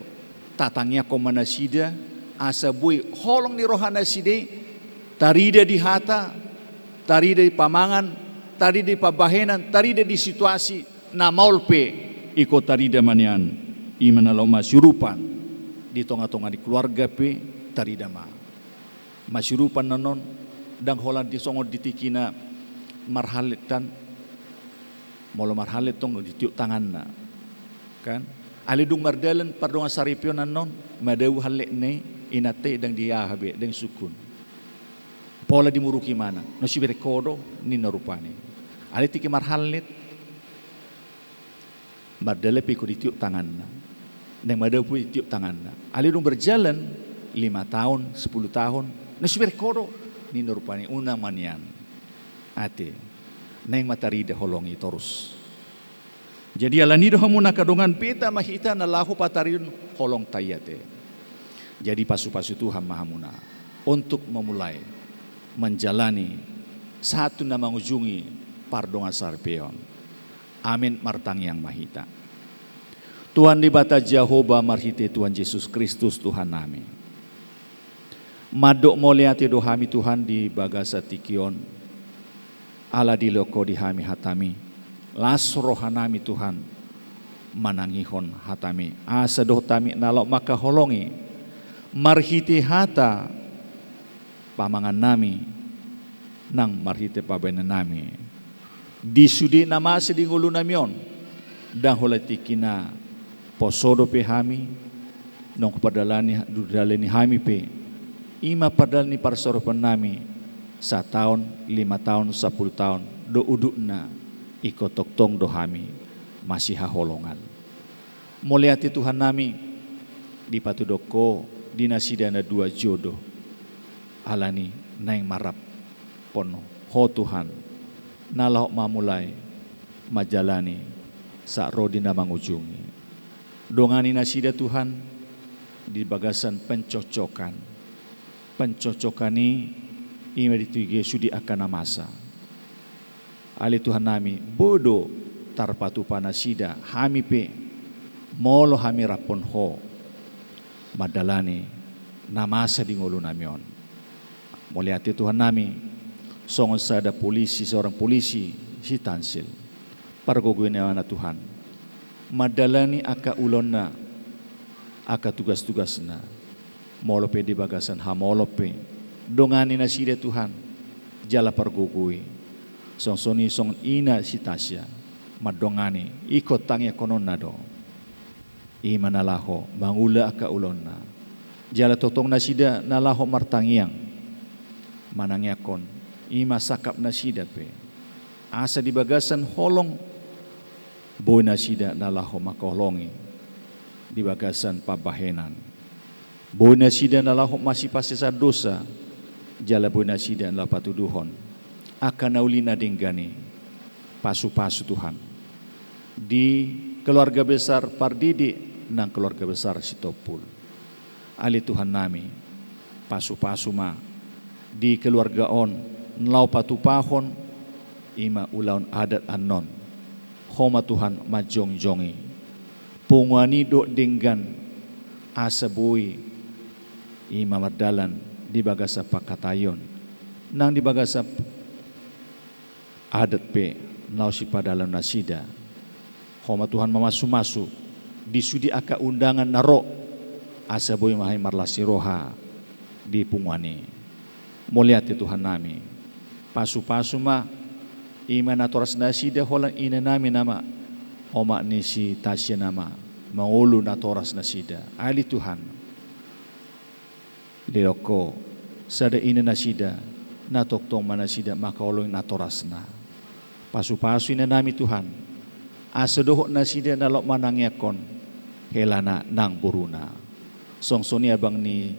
tatangya ko manasida asabui holong ni rohana side tarida di hata tarida di pamangan tarida di pabahenan tarida di situasi na maulpe iko tarida manian imana lo masyurupan di tonga-tonga di keluarga pe tarida ma masyurupan nanon dang holan di songo ditikina marhaletan molo marhalet tong di tiuk tangan na kan alidung mardalan pardonga saripio nanon madeu halek ne inate dang diahabe dang sukun. Pola dimuruki mana? No si berekodo ni narupani. Ali tiki marhalit. Mardele piko ditiup tanganna. Neng madapu ditiup tanganna. Ali dong berjalan 5 tahun, 10 tahun. No si berekodo ni narupani una manian. Ate. Neng matarida holongi terus. Jadi ala nido hamuna kadongan peta mahita na lahu patarin holong tayate. Jadi pasu-pasu Tuhan mahamuna untuk memulai menjalani satu na mengunjungi pardongan sarpeon. Amin martang yang mahita. Tuhan di bata Jehovah marhite Tuhan Yesus Kristus Tuhan nami. Madok moliati dohami Tuhan di bagasa tikion. Ala di loko di hami hatami. Las rohanami Tuhan manangihon hatami. Asa doh tami nalok maka holongi. Marhite hata pamangan nami nang marhite pabena nami disudi nama di ngulu namion dan holati kina posodo pe hami nong padalani dudaleni hami pe ima padalani parsoropan nami 1 tahun 5 tahun 10 tahun do udukna iko toktong do hami masih haholongan moliati Tuhan nami di patudoko dinasidana 2 jodoh alani naing marap pono ho Tuhan nalau mamulai majalani sa rodina mangujungi dongani nasida Tuhan di bagasan pencocokani ima dituige sudi akan masa ali Tuhan nami bodo tarpatu panasida hami pe molo hami rapon ho madalani namasa di ngulu namion moliati Tuhan nami songon sada polisi seorang polisi si tansil pargogoy na Tuhan madalani aka ulonna aka tugas-tugas na molope di bagasan hamolope dongani na sida Tuhan jala pargogoy song ina si Tasya madongani ikot tangya konon na do ima nalaho mangula aka ulonna jala totong na sida nalaho martangiang manangyakon ima sakap nasida pe asa di bagasan holong boy nasida nalaho makolongi di bagasan pabahenan boy nasida nalaho masih pasisa dosa jala boy nasida nala patuduhon akan naulina denggani pasu-pasu Tuhan di keluarga besar Pardidi nang keluarga besar Sitopul ali Tuhan nami pasu-pasu ma di keluarga on nlau patupahon ima ulaun adat anon homa Tuhan majong-jongi pungwani do denggan asa bui ima mardalan di bagasa pakatayon nang di bagasa adat pe nau si padalan nasida homa Tuhan mamasu-masu disudi aka undangan naro asa bui mahai marlasi roha di pungwani moliati Tuhan nami pasu-pasu ma ima natoras nasida holan ina nami nama oma ni si Tasya nama mangulu natoras nasida ali Tuhan diroko sada ina nasida natoktong manasida maka olong natoras na pasu-pasu ina nami Tuhan asadoh nasida nalok manangyakon helana nang buruna songsoni abang ni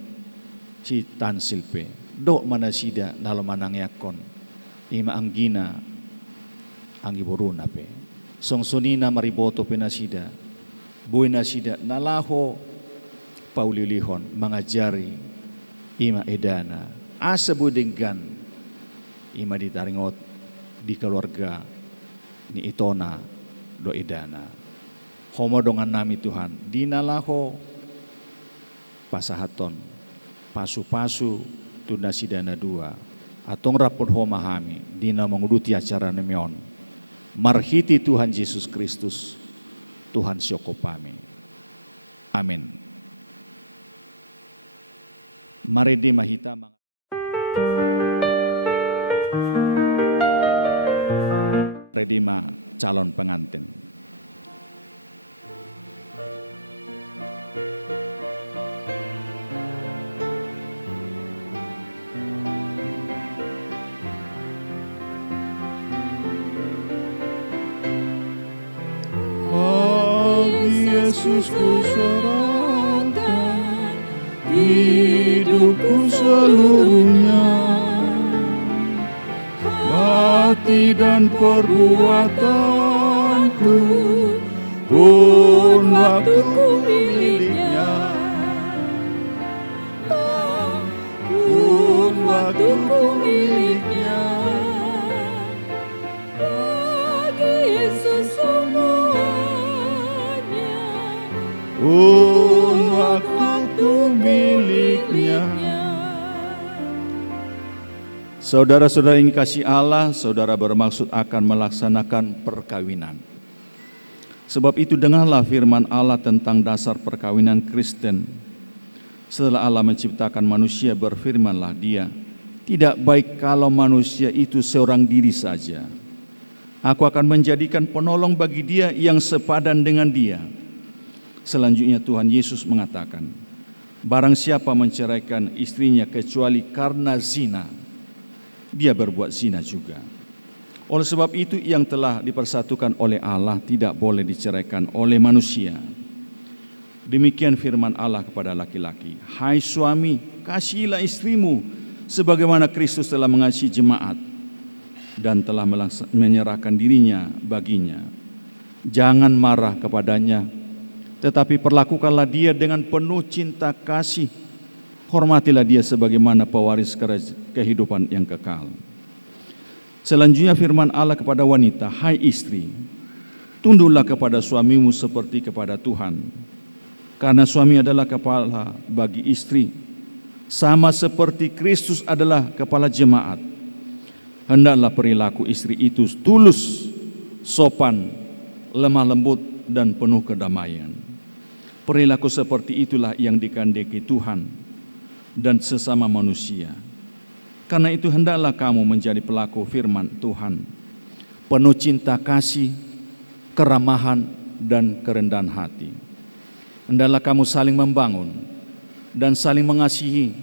si tansilpe do manasida nalo manangyakon ima anggina anggi boruna pe songsonina mariboto penasida buy nasida nalaho paulilihon mangajari ima edana asa budenggan ima ditaringot di keluarga ni itona do edana homo dongan nami Tuhan dinalaho pasahaton pasu-pasu tunda sidana 2 atong rapon homahami dina menguduti acara nemion marhiti Tuhan Yesus Kristus Tuhan syokopami amin. Mari di mahita redima calon pengantin. Yesus ku serahkan hidupku seluruhnya, hati dan perbuatanku pun waktuku miliknya, pun waktuku miliknya. Bagi Yesus semuanya, pun waktuku miliknya. Saudara-saudara yang kasih Allah, saudara bermaksud akan melaksanakan perkawinan. Sebab itu dengarlah firman Allah tentang dasar perkawinan Kristen. Setelah Allah menciptakan manusia, berfirmanlah Dia, tidak baik kalau manusia itu seorang diri saja. Aku akan menjadikan penolong bagi dia yang sepadan dengan dia. Selanjutnya Tuhan Yesus mengatakan, barang siapa menceraikan istrinya kecuali karena zina, dia berbuat zina juga. Oleh sebab itu yang telah dipersatukan oleh Allah tidak boleh diceraikan oleh manusia. Demikian firman Allah kepada laki-laki, hai suami, kasihilah istrimu sebagaimana Kristus telah mengasihi jemaat dan telah menyerahkan dirinya baginya. Jangan marah kepadanya, tetapi perlakukanlah dia dengan penuh cinta kasih. Hormatilah dia sebagaimana pewaris kehidupan yang kekal. Selanjutnya firman Allah kepada wanita, hai istri, tunduklah kepada suamimu seperti kepada Tuhan. Karena suami adalah kepala bagi istri, sama seperti Kristus adalah kepala jemaat. Hendaklah perilaku istri itu tulus, sopan, lemah lembut, dan penuh kedamaian. Perilaku seperti itulah yang dikehendaki Tuhan dan sesama manusia. Karena itu hendaklah kamu menjadi pelaku firman Tuhan, penuh cinta kasih, keramahan, dan kerendahan hati. Hendaklah kamu saling membangun dan saling mengasihi.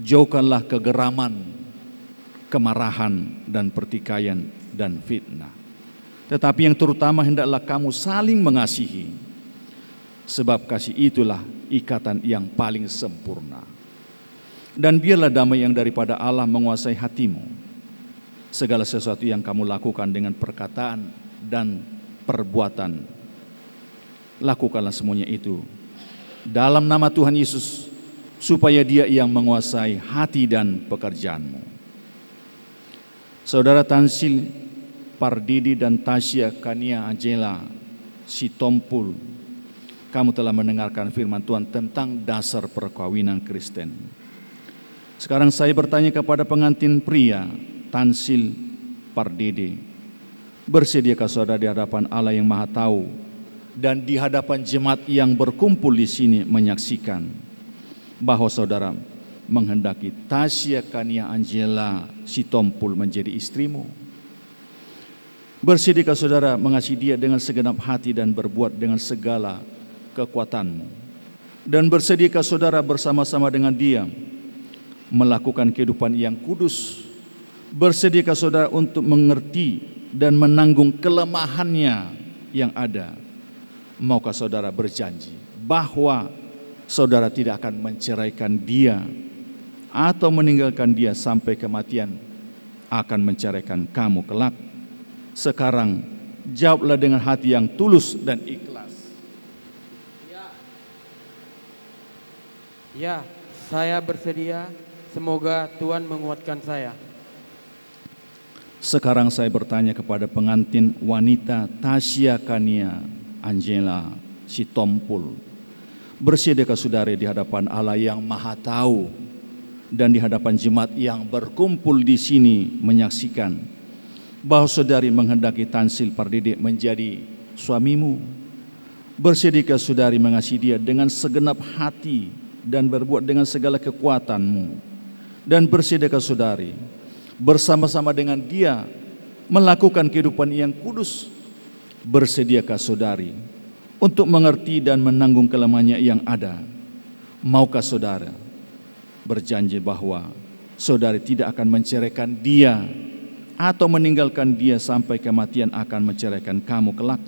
Jauhkanlah kegeraman, kemarahan, dan pertikaian dan fitnah. Tetapi yang terutama hendaklah kamu saling mengasihi, sebab kasih itulah ikatan yang paling sempurna. Dan biarlah damai yang daripada Allah menguasai hatimu. Segala sesuatu yang kamu lakukan dengan perkataan dan perbuatan, lakukanlah semuanya itu dalam nama Tuhan Yesus, supaya Dia yang menguasai hati dan pekerjaanmu. Saudara Tansil Pardidi dan Tasya Kania Angela Sitompul, kamu telah mendengarkan firman Tuhan tentang dasar perkawinan Kristen. Sekarang saya bertanya kepada pengantin pria Tansil Pardidi, bersediakah saudara di hadapan Allah yang Maha Tahu dan di hadapan jemaat yang berkumpul di sini menyaksikan bahwa saudara menghendaki Tasya Kania Angela Sitompul menjadi istrimu? Bersediakah saudara mengasihi dia dengan segenap hati dan berbuat dengan segala kekuatanmu? Dan bersediakah saudara bersama-sama dengan dia melakukan kehidupan yang kudus? Bersediakah saudara untuk mengerti dan menanggung kelemahannya yang ada? Maukah saudara berjanji bahwa saudara tidak akan menceraikan dia atau meninggalkan dia sampai kematian akan menceraikan kamu kelak? Sekarang jawablah dengan hati yang tulus dan ikhlas. Ya, saya bersedia. Semoga Tuhan menguatkan saya. Sekarang saya bertanya kepada pengantin wanita Tasya Kania Angela Sitompul, bersediakah saudari di hadapan Allah yang Maha Tahu dan di hadapan jemaat yang berkumpul di sini menyaksikan bahwa saudari menghendaki Tansil Pardidi menjadi suamimu? Bersediakah saudari mengasihi dia dengan segenap hati dan berbuat dengan segala kekuatanmu? Dan bersediakah saudari bersama-sama dengan dia melakukan kehidupan yang kudus? Bersediakah saudari untuk mengerti dan menanggung kelemahannya yang ada? Maukah saudara berjanji bahwa saudari tidak akan menceraikan dia atau meninggalkan dia sampai kematian akan menceraikan kamu kelak?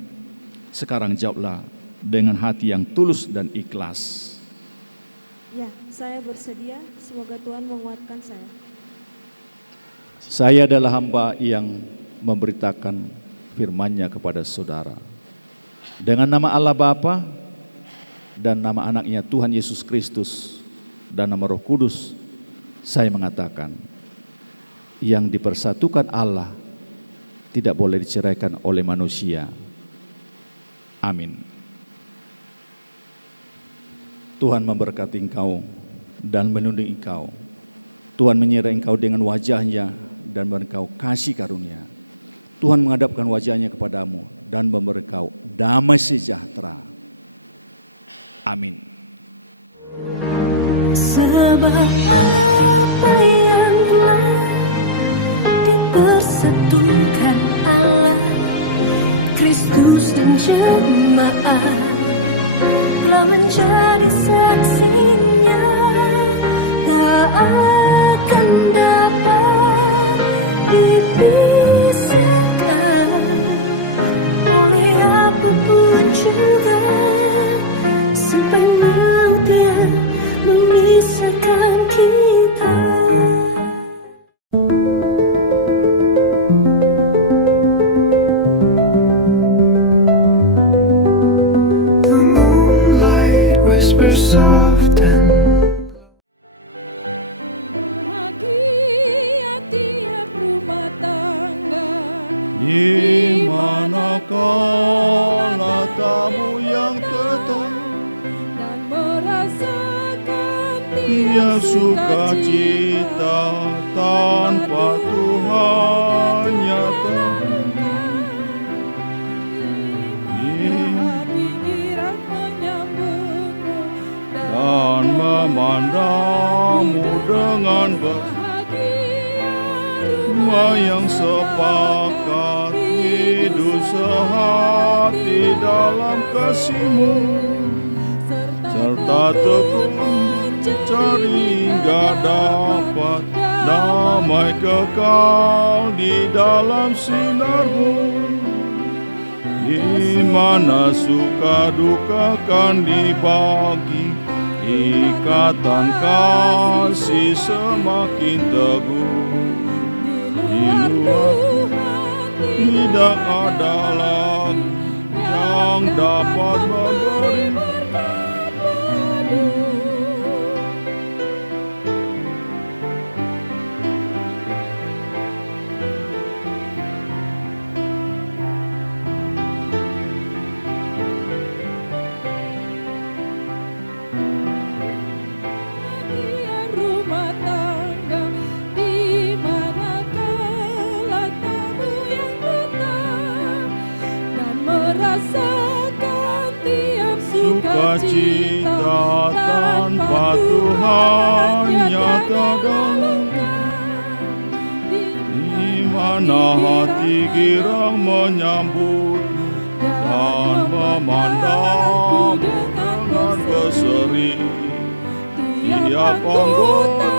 Sekarang jawablah dengan hati yang tulus dan ikhlas. Ya, saya bersedia. Semoga Tuhan menguatkan saya. Saya adalah hamba yang memberitakan firman-Nya kepada saudara. Dengan nama Allah Bapa dan nama anaknya Tuhan Yesus Kristus dan nama Roh Kudus, saya mengatakan, yang dipersatukan Allah tidak boleh diceraikan oleh manusia. Amin. Tuhan memberkati engkau dan melindungi engkau. Tuhan menyertai engkau dengan wajah-Nya dan engkau kasih karunia. Tuhan menghadapkan wajah-Nya kepadamu dan memberi engkau damai sejahtera. Amin. Sebab apa yang telah dipersatukan Allah, Kristus dan jemaat telah menjadi saksinya, tak akan dapat dipisahkan oleh apapun juga, sampai maut yang memisahkan kita. Bahagia tiap rumah tangga, Di manakah tamu yang tetap dan merasakan tiap sukacita tanpa Tuhan nyata. pikiran menyambutmu Dan memandangmu dengan rumah yang sepakat, hidup sehati dalam kasih-Mu, serta tekun mencari hingga dapat damai kekal di dalam sinar-Mu, di mana suka duka kan dibagi, ikatan kasih semakin teguh. Di luar tidak ada lagi yang dapat memberi berkat penuh. Bahagia rumah tangga, di manakah tamu yang tetap dan merasakan tiap sukacita tanpa Tuhan nyata dalam, di mana hati girang menyambutmu dan memandangmu dengan berseri. Tiap anggota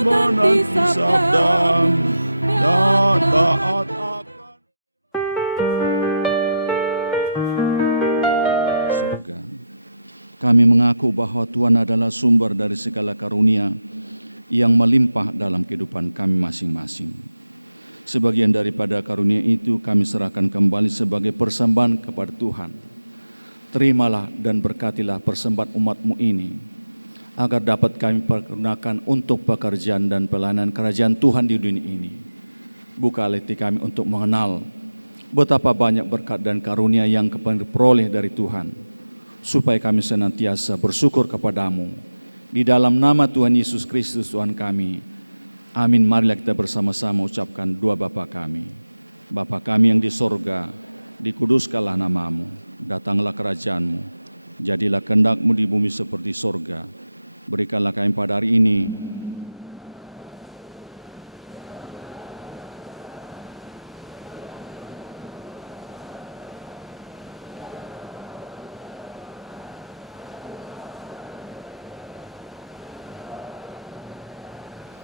menanti sabdamu dan taat akan surga. Kami mengaku bahwa Tuhan adalah sumber dari segala karunia yang melimpah dalam kehidupan kami masing-masing. Sebagian daripada karunia itu kami serahkan kembali sebagai persembahan kepada Tuhan. Terimalah dan berkatilah persembahan umat-Mu ini, agar dapat kami pergunakan untuk pekerjaan dan pelayanan kerajaan Tuhan di dunia ini. Buka hati kami untuk mengenal betapa banyak berkat dan karunia yang kami peroleh dari Tuhan, supaya kami senantiasa bersyukur kepadamu. Di dalam nama Tuhan Yesus Kristus Tuhan kami. Amin. Marilah kita bersama-sama ucapkan doa Bapa kami. Bapa kami yang di sorga, dikuduskanlah nama-Mu, datanglah kerajaan-Mu, jadilah kehendak-Mu di bumi seperti sorga. Berikanlah kami pada hari ini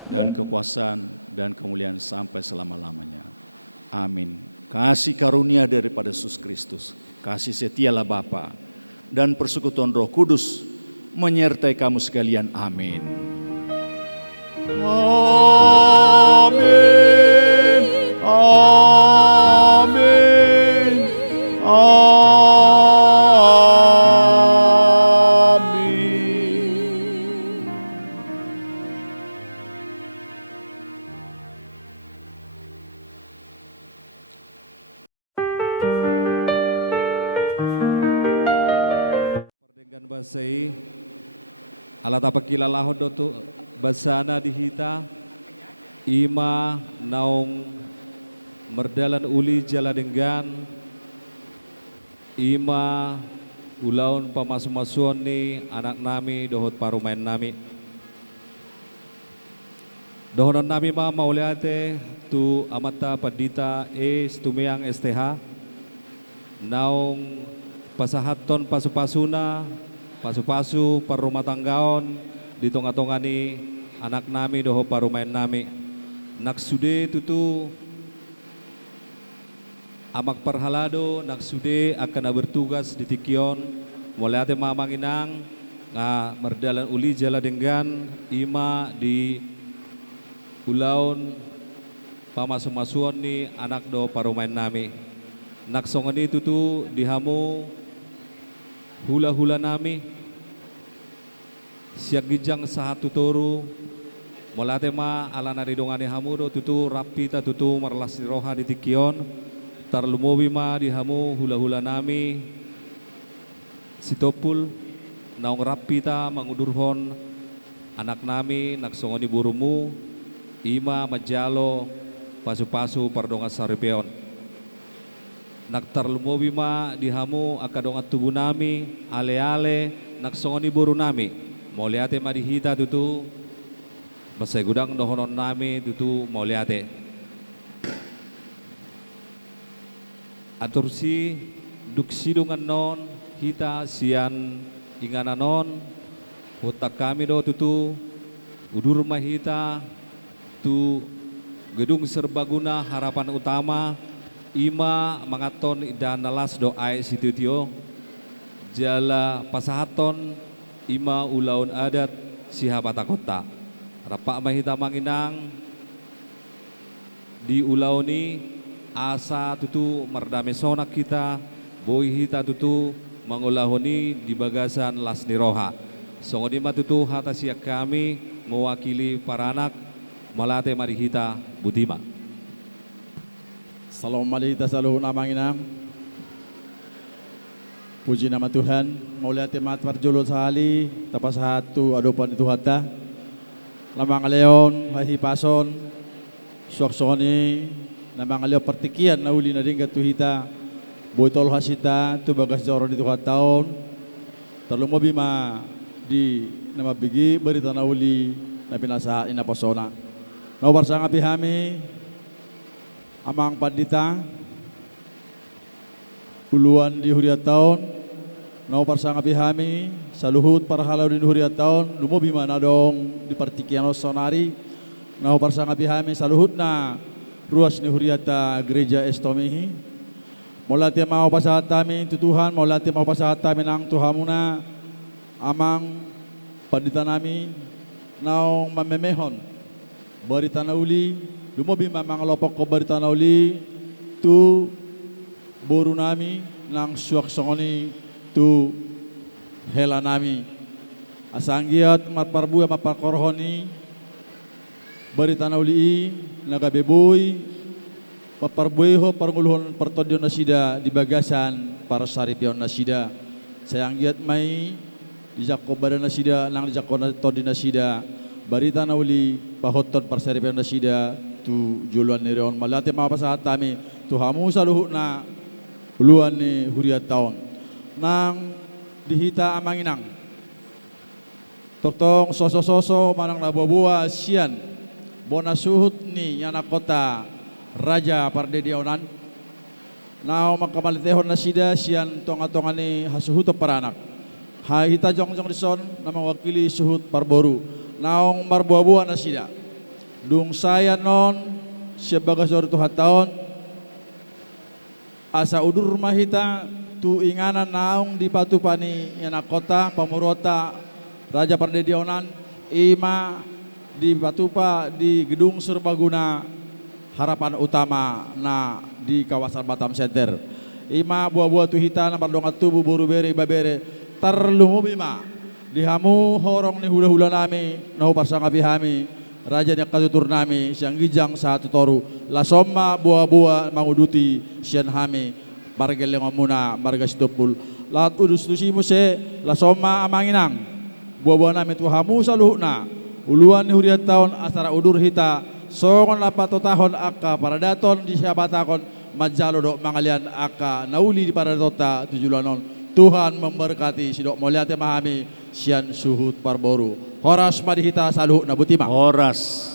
dan kekuasaan dan kemuliaan sampai selama-lamanya. Amin. Kasih karunia daripada Yesus Kristus, kasih setialah Bapa, dan persekutuan Roh Kudus menyertai kamu sekalian. Amin. Amin. Amin. Amin. Dengan basai alat apa kila lahod do basana dihita ima naung merdalan uli jala denggan ima ulaun pamasu-masuan ni anak nami dohot parumain nami dohonon nami ma mauliate tu amata padita tumiang STH naung pasahaton pasu-pasuna pasu-pasu parumah tanggaon di tonga-tongani anak nami doho parumain nami nak sude tutu amak parhalado nak sude akan bertugas di Tikion mulai ate mamanginang nga merdalan uli jala denggan ima di ulaun pamasu-masuan ni anak do parumain nami nak songani tutu dihamu hula-hula nami siag gijang sahatu toru molate ma ala naridongani hamudo tutu rapita tutu marlas roha di Tikion tarlumobi ma dihamu hula-hula nami sitopul naung rapita mangudurhon anak nami naksongoni burumu ima majalo pasu-pasu pardonga saripeon naktar lumobi ma dihamu akadonga tubuh nami ale-ale naksongoni buru nami moliate ma dihita tutu basay gudang dohonon nami tutu moliate atursi duksidungan non hita sian ingananon utak kami do tutu udur mahita tu gedung serbaguna harapan utama ima mangaton dan nalas doa situtio jala pasahaton ima ulaun adat sihapata kota rapak mahita manginang di ulauni asa tutu merdame sonak kita boy hita tutu mangulahoni di bagasan las niroha songodima tutu hata siak kami mewakili para anak malate mari hita butima. Assalamualaikum tasaluhu namanginam. Puji nama Tuhan. Mauliate mat parjulul sahali tapas hatu adopan itu hata. Lamang leon hahi pason suaksoni lamang leon pertikian nauli nadingga tuhita boitol hasita tu bagas joron itu tahun terlumo bima di nama bigi berita nauli napinasa ina pasona. Nomor sangat pihami amang pandita uluan di huriat tahun no parsanga pihami saluhut para halau di huriat tahun lumo bimana dong di partikian sonari no parsanga pihami saluhut na ruas ni huriata gereja estomihi molati mau pasahat kami tu Tuhan molati mau pasahat kami nang Tuhamuna amang pandita nami naong mamemehon berita nauli lumobi mamang lopok ko berita nauli tu boru nami nang suak songoni tu hela nami asanggiat mat parbu mat parkorhoni berita nauli naga beboy paparbueho parngulhon pertodion nasida di bagasan para saripion nasida sayang giat mai di jakko badan nasida nang di jakko todi nasida berita nauli pahoton parsaripion nasida tu juluan nereon malate mapasahat kami tu hamu saluhut na uluan ni huriat tahun nang dihita amanginang totong soso-soso manang nabuah sian bona suhut ni yana kota raja pardedionan nao makamaliteon na sida sian tonga-tonga ni hasuhut paranak hahita jong-jong dison na mewakili suhut parboru naong marbuah-buah na sida dung saya non sebagai suatu tahun asa udur mahita tu inganan naung di patupani yana kota pamurota Raja Pardedionan ima di patupa di gedung serbaguna harapan utama na di kawasan Batam Center. Ima buah-buah tuhita na pardongat tubuh buru bere babere terlumu bima dihamu horong ni hula-hula nami nahu parsang abihami raja ni katutur nami siang gijang satu toru la somma buah-buah manguduti sian hami bargel yang muna marga situpul lat udus tusimu se la somma amanginang buah-buah nami tuhamu saluhna uluan ni huriat tahun asara udur hita songon lapato tahun aka para daton di sabatakon majalo dok mangalian aka nauli di para dota tujulanon Tuhan memberkati sidok moliate mahami sian suhut parboru horas madihita saluh nabutima horas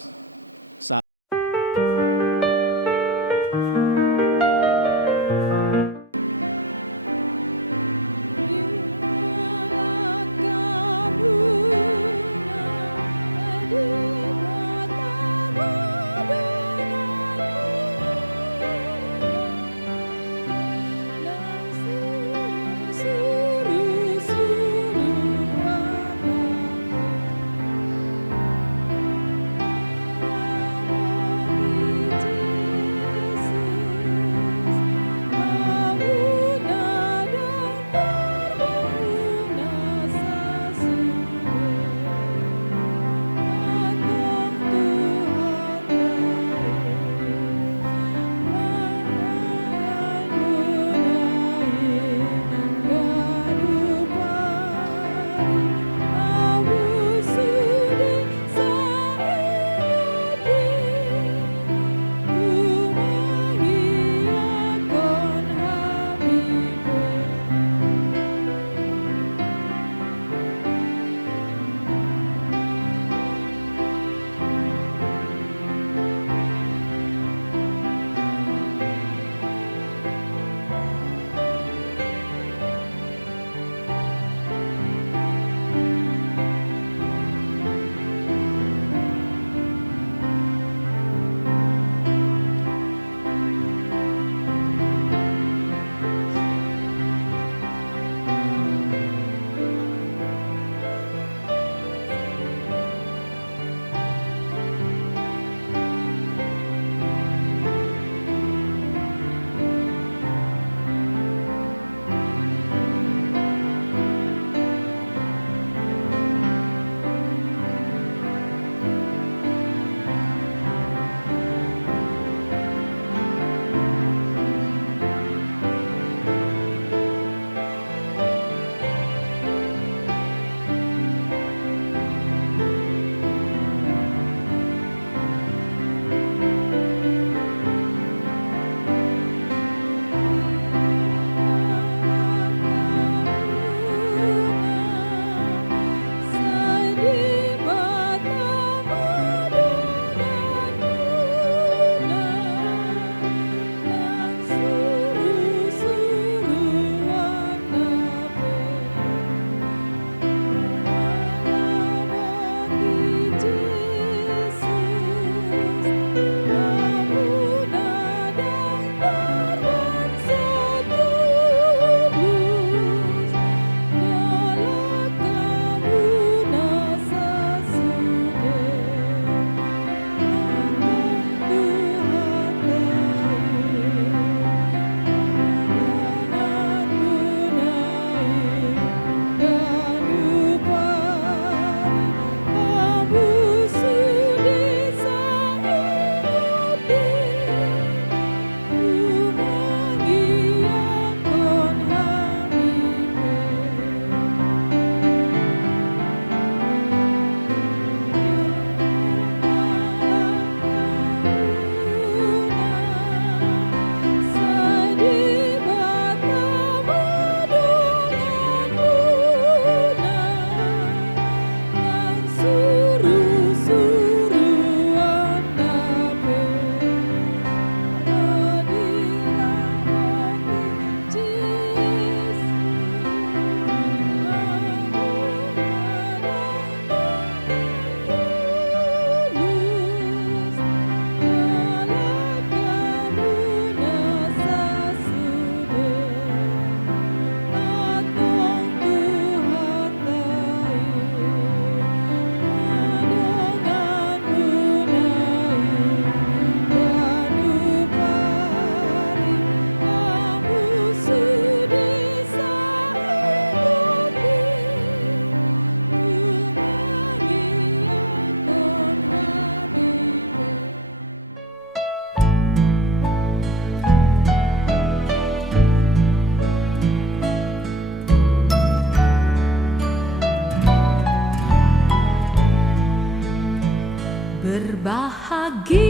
Berbahagia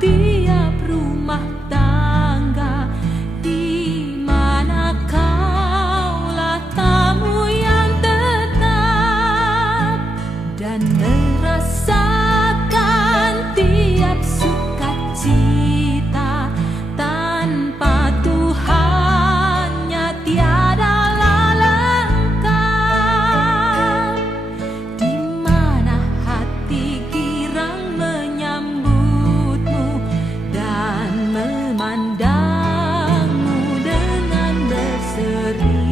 tiap rumah tangga di mana kaulah tamu yang tetap dan merasakan tiap sukacita. Tanpa Tuhannya tiadalah lengkap. Di mana hati girang menyambutmu dan memandangmu dengan berseri.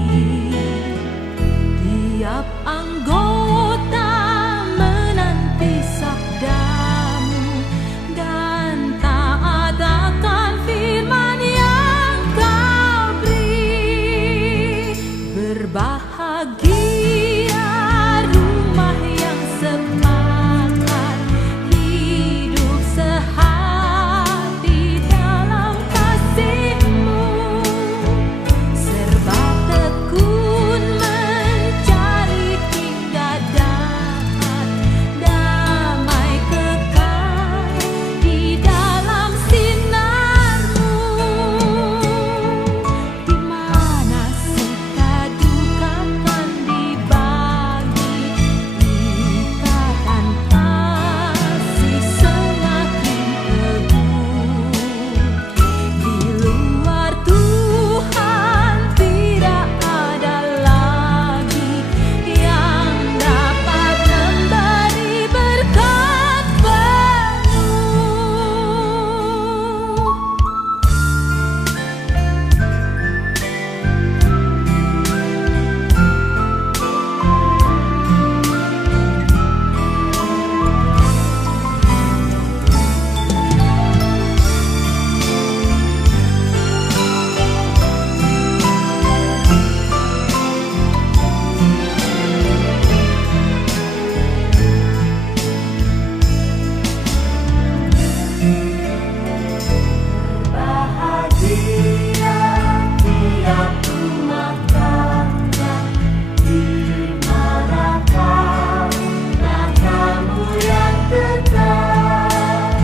Tiap anggota menanti sabdamu dan taat akan firman yang kau beri. Berbahagia rumah yang semangat, hidup sehati dalam kasih-Mu, serba tekun mencari hingga dapat damai kekal di dalam sinar-Mu. Di mana suka duka kan dibagi, ikatan kasih semakin teguh. Di luar Tuhan tidak ada lagi yang dapat memberi berkat penuh. Bahagia tiap rumah tangga di mana kaulah tamu yang tetap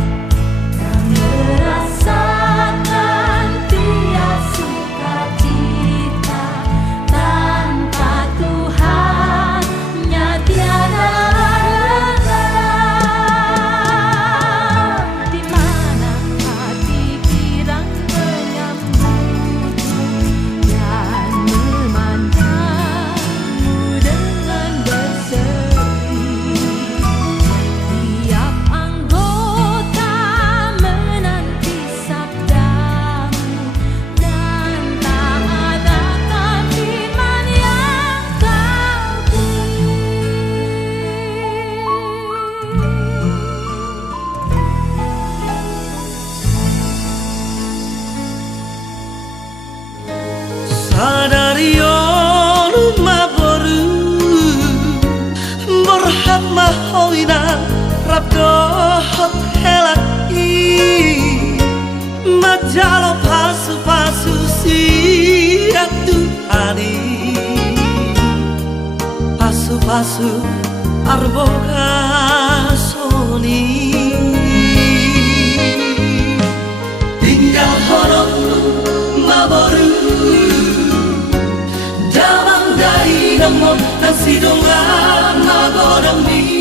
dan merasakan tiap sukacita. Tanpa Tuhannya tiada lengkap. Di mana hati girang menyambutmu dan memandangmu dengan berseri. Tiap anggota menanti sabdamu dan taat akan firman yang kau Sadarion maboru borhat mahoina rabdo hot helaki majalo pasu-pasu siatu hari pasu-pasu arboga soni tinggal honok maboru dalam dari nomor nasi domba magodam ni